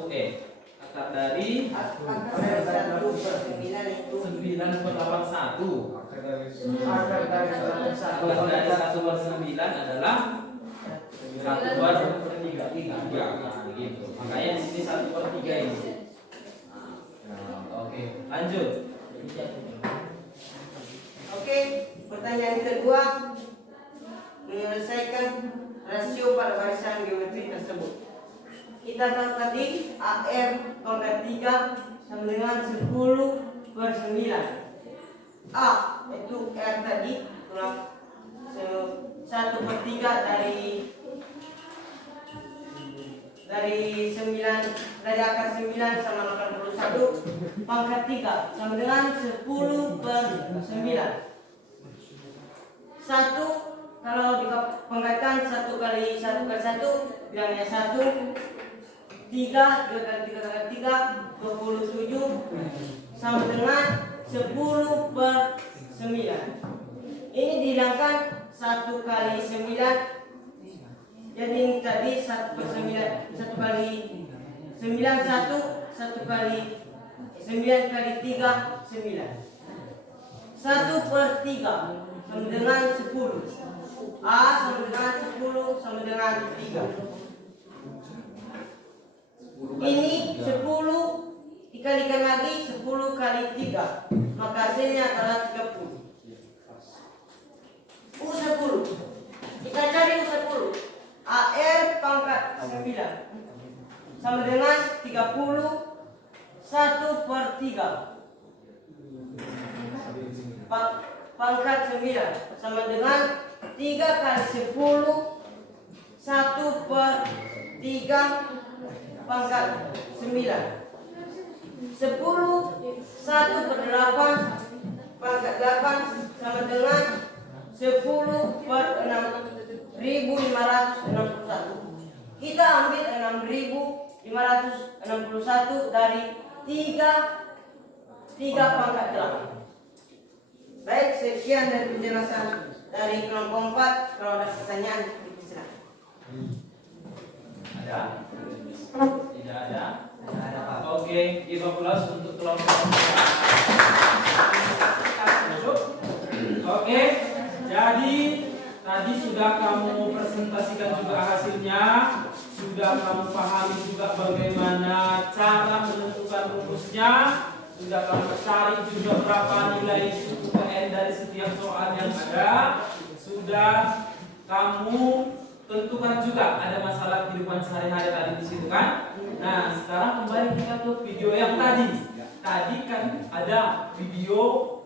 akar dari 1/9 itu 9/81. Akar dari Akar dari 1/9 adalah 1/3. Nah, gitu. Makanya di sini 1/3 ini. Oke, lanjut. Oke, pertanyaan kedua, menyelesaikan rasio pada barisan geometri tersebut. Kita tahu tadi AR pangkat 3 sama dengan 10/9. A itu R tadi kurang 1/3 dari akar 9 sama 81 pangkat 3 sama dengan 10/9. 1 kalau dipangkatkan 1 kali 1 kali 1 bilangnya 1. 3 kali 3 kali 3 27 sama dengan 10/9. Ini dihilangkan 1 kali 9. Jadi ini tadi 1/9, 1 kali 9 1 kali 9 kali 3 9. 1/3 sama dengan 10. A sama dengan 10 sama dengan 3. Ini 10 dikalikan lagi 10 kali 3, maka hasilnya adalah 30. U10 kita cari U10. AR pangkat 9 sama dengan 30 1/3. Pangkat 9 sama dengan 3 kali 10 1/3 pangkat 9. 10 1/8 pangkat 8 sama dengan 10/6.561. Kita ambil 6.561 dari 3 pangkat 8. Baik, sekian dari penjelasan dari kelompok 4. Kalau ada pertanyaan, silakan. Ada? Tidak ada? Oke, give applause untuk kelompok 4. Oke, jadi tadi sudah kamu presentasikan juga hasilnya, sudah kamu pahami juga bagaimana cara menentukan rumusnya, sudah kamu cari juga berapa nilai suku PN dari setiap soal yang ada, sudah kamu tentukan juga ada masalah kehidupan sehari-hari tadi di situ kan. Nah, sekarang kembali kita ke video yang tadi. Tadi kan ada video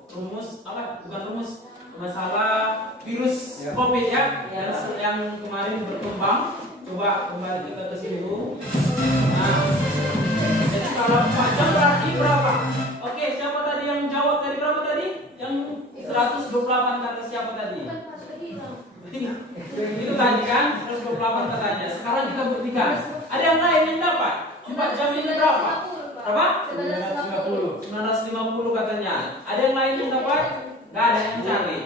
rumus apa? Bukan rumus, masalah virus COVID ya, yang kemarin berkembang. Coba kembali kita ke sini dulu. Nah, jadi kalau 4 jam berarti berapa? Oke, siapa tadi yang jawab tadi berapa tadi? Yang 128 kata siapa tadi? Itu tadi kan 128 katanya. Sekarang kita buktikan. Ada yang lain yang dapat? 4 jam ini berapa? Berapa? 950 katanya. Ada yang lain yang dapat? Gak ada yang cari.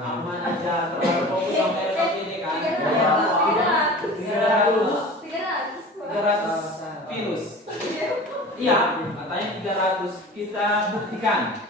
Aman aja, terlalu fokus sampai ini kan. 300 virus. Iya, katanya 300. Kita buktikan.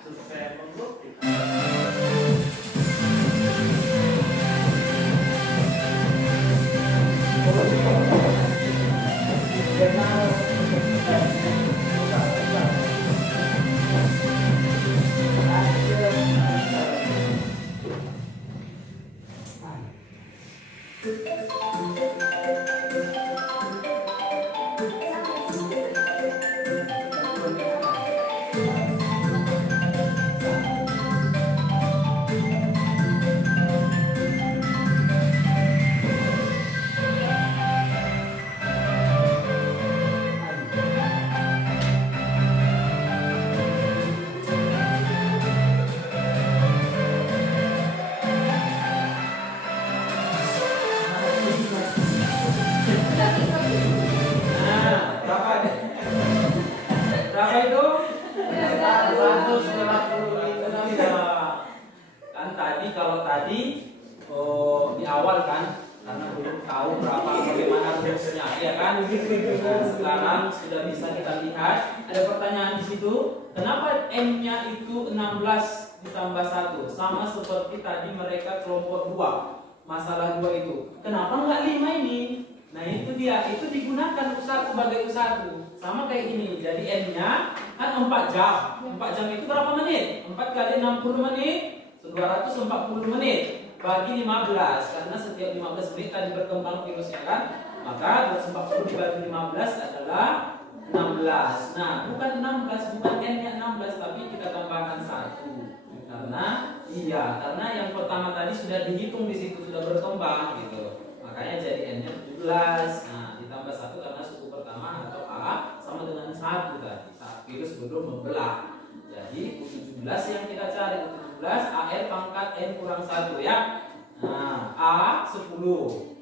di awal kan, karena belum tahu bagaimana rumusnya, ya kan? Nah, sekarang sudah bisa kita lihat. Ada pertanyaan di situ. Kenapa n-nya itu 16 ditambah 1? Sama seperti tadi mereka kelompok 2. Masalah 2 itu. Kenapa nggak 5 ini? Nah itu dia, itu digunakan U1 sebagai U1. Sama kayak ini. Jadi n-nya kan 4 jam. 4 jam itu berapa menit? 4 kali 60 menit 240 menit bagi 15, karena setiap 15 menit tadi berkembang virusnya kan, maka 240 dibagi 15 adalah 16. Nah bukan 16, bukan n-nya 16, tapi kita tambahkan 1 karena yang pertama tadi sudah dihitung di situ, sudah berkembang gitu, makanya jadi n-nya 17. Nah ditambah 1 karena suku pertama atau A sama dengan 1 tadi saat virus belum membelah. Jadi U17 yang kita cari, U17 AR pangkat N kurang 1 ya. Nah A 10,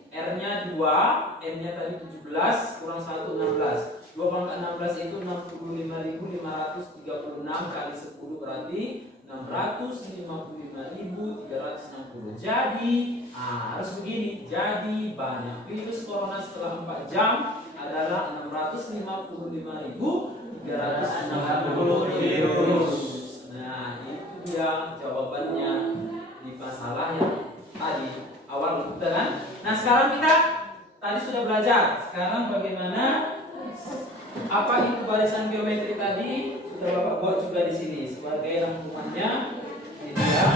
R-nya 2, N-nya tadi 17 kurang 1 16. 2 pangkat 16 itu 65.536 kali 10 berarti 655.360. Jadi harus begini. Jadi banyak virus corona setelah 4 jam adalah 655.360 virus. Nah itu dia jawabannya di masalah yang tadi awal udah kan. Nah sekarang kita tadi sudah belajar. Sekarang bagaimana apa itu barisan geometri tadi sudah Bapak buat juga di sini sebagai rangkumannya. Ini dia.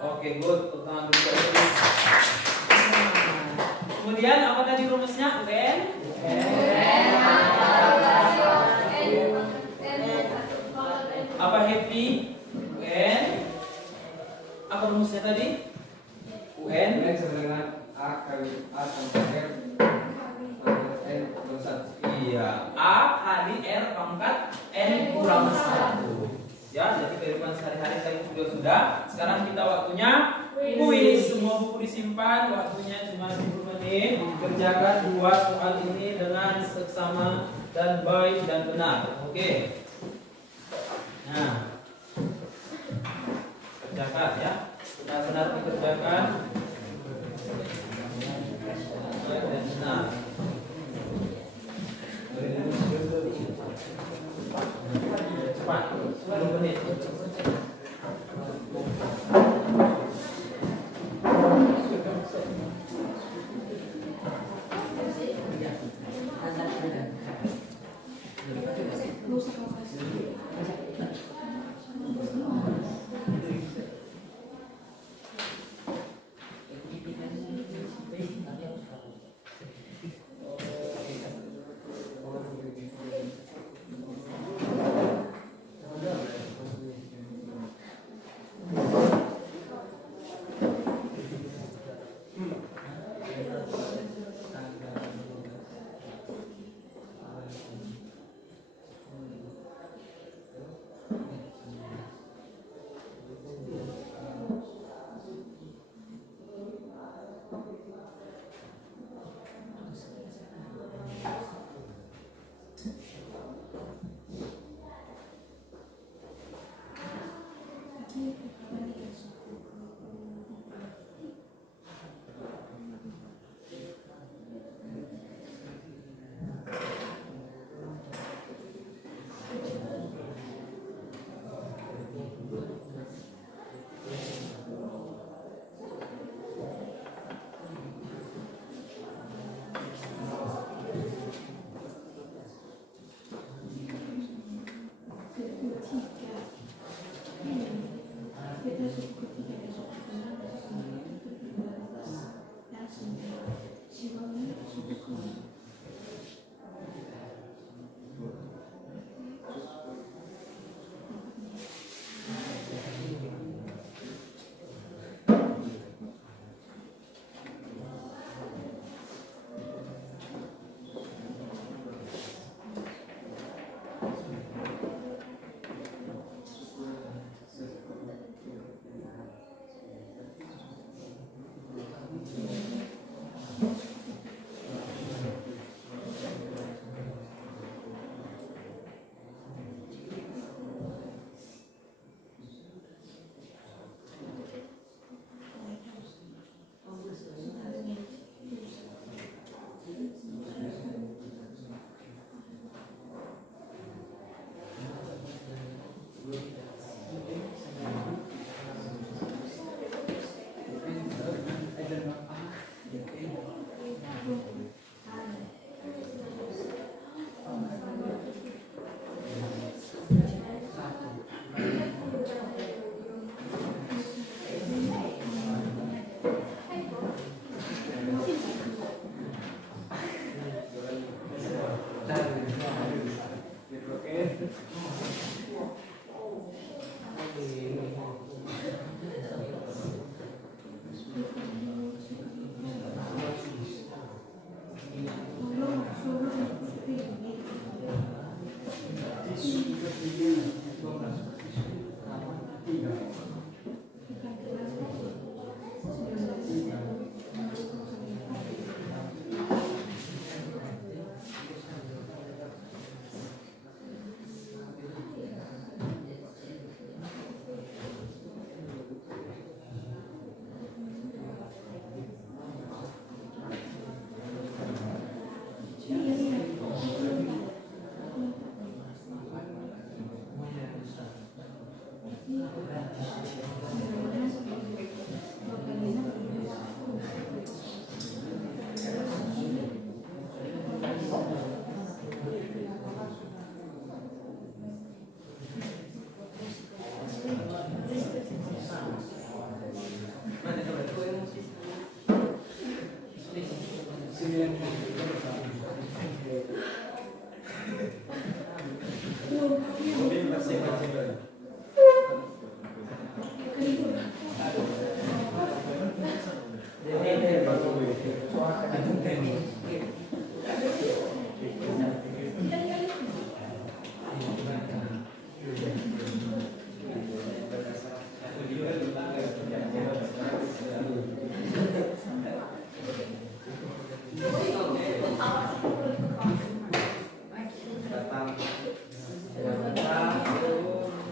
Oke, good. Tangan dulu. Kemudian apa tadi rumusnya? UN. Apa happy? UN. Apa rumusnya tadi? UN sama dengan A kali A tambah R pangkat N kurang 1. Iya, A kali R pangkat N kurang 1. Ya, jadi kehidupan sehari-hari saya juga sudah. Sekarang kita waktunya kuis. Semua buku disimpan. Waktunya cuma 10 menit. Kerjakan 2 soal ini dengan seksama dan baik dan benar. Oke. Nah, kerjakan ya. Benar-benar dikerjakan. Baik dan benar. Cepat, 10 menit.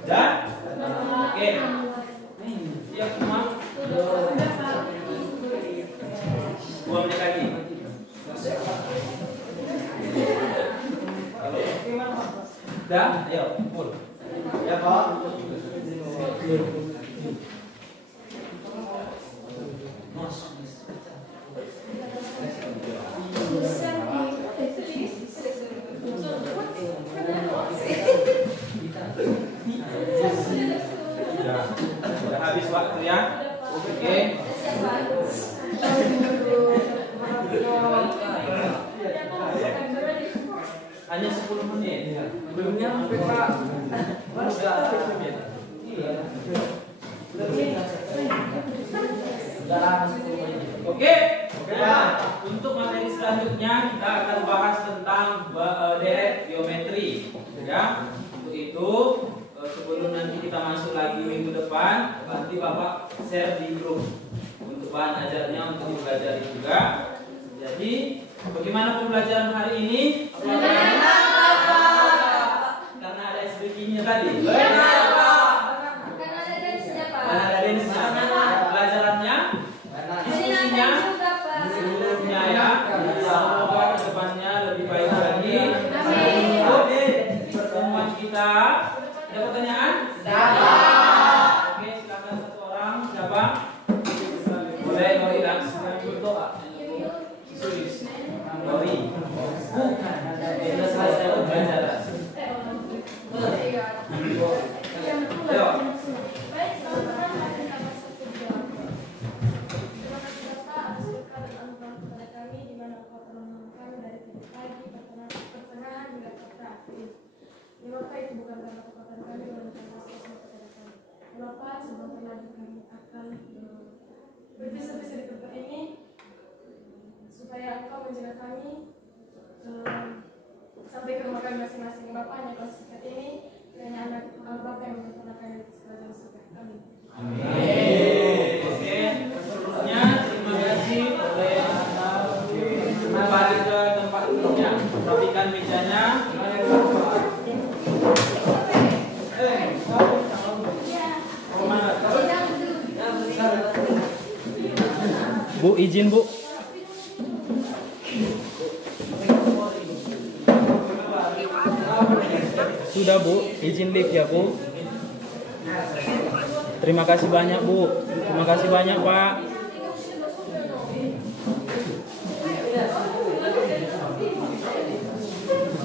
Dan oke, siap semua. 2 menit lagi. Dah, ayo kumpul. Ya Pak. Sudah habis waktu ya. Oke. Hanya 10 menit. Belum nyampe Pak. Oke. Nah, untuk materi selanjutnya kita akan bahas tentang deret geometri. Ya. Untuk itu sebelum nanti kita masuk lagi minggu depan, nanti Bapak share di grup untuk bahan ajarnya untuk belajar juga. Jadi, bagaimana pembelajaran hari ini? Karena ada SBQ-nya tadi. Karena ada densnya, Pak. Karena ada densnya. Pelajarannya, diskusinya, seluruhnya ya. Semoga kedepannya lebih baik lagi. Amin. Oke, pertemuan kita. Ada pertanyaan? Oke, silakan satu orang. Siapa? Boleh Nori langsung berdoa. Nori. Bukan. Kita selesai belajar. Ayo. Baik, selamat hari Kamis 1 Januari. Terima kasih Bapak atas berkat dan anugerah kepada kami di mana Engkau telah menolong kami dari pagi, pertengahan hingga terakhir. Ya Bapak, itu bukan karena kekuatan kami, melainkan kasih kepada kami. Ya Bapak, sebelum terlanjut kami akan berpisah-pisah di tempat ini, supaya Engkau menjaga kami sampai ke rumah kami masing-masing. Bapak, hanya kau singkat ini, hanya anak Bapak yang menyempurnakan segala surga. Amin. Amin. Oke, seterusnya terima kasih oleh kembali ke tempat duduknya. Rapikan mejanya. Bu, izin Bu. Sudah Bu, izin lift ya Bu. Terima kasih banyak Bu. Terima kasih banyak Pak.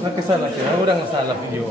Nah, kesalah kira udah nggak salah video.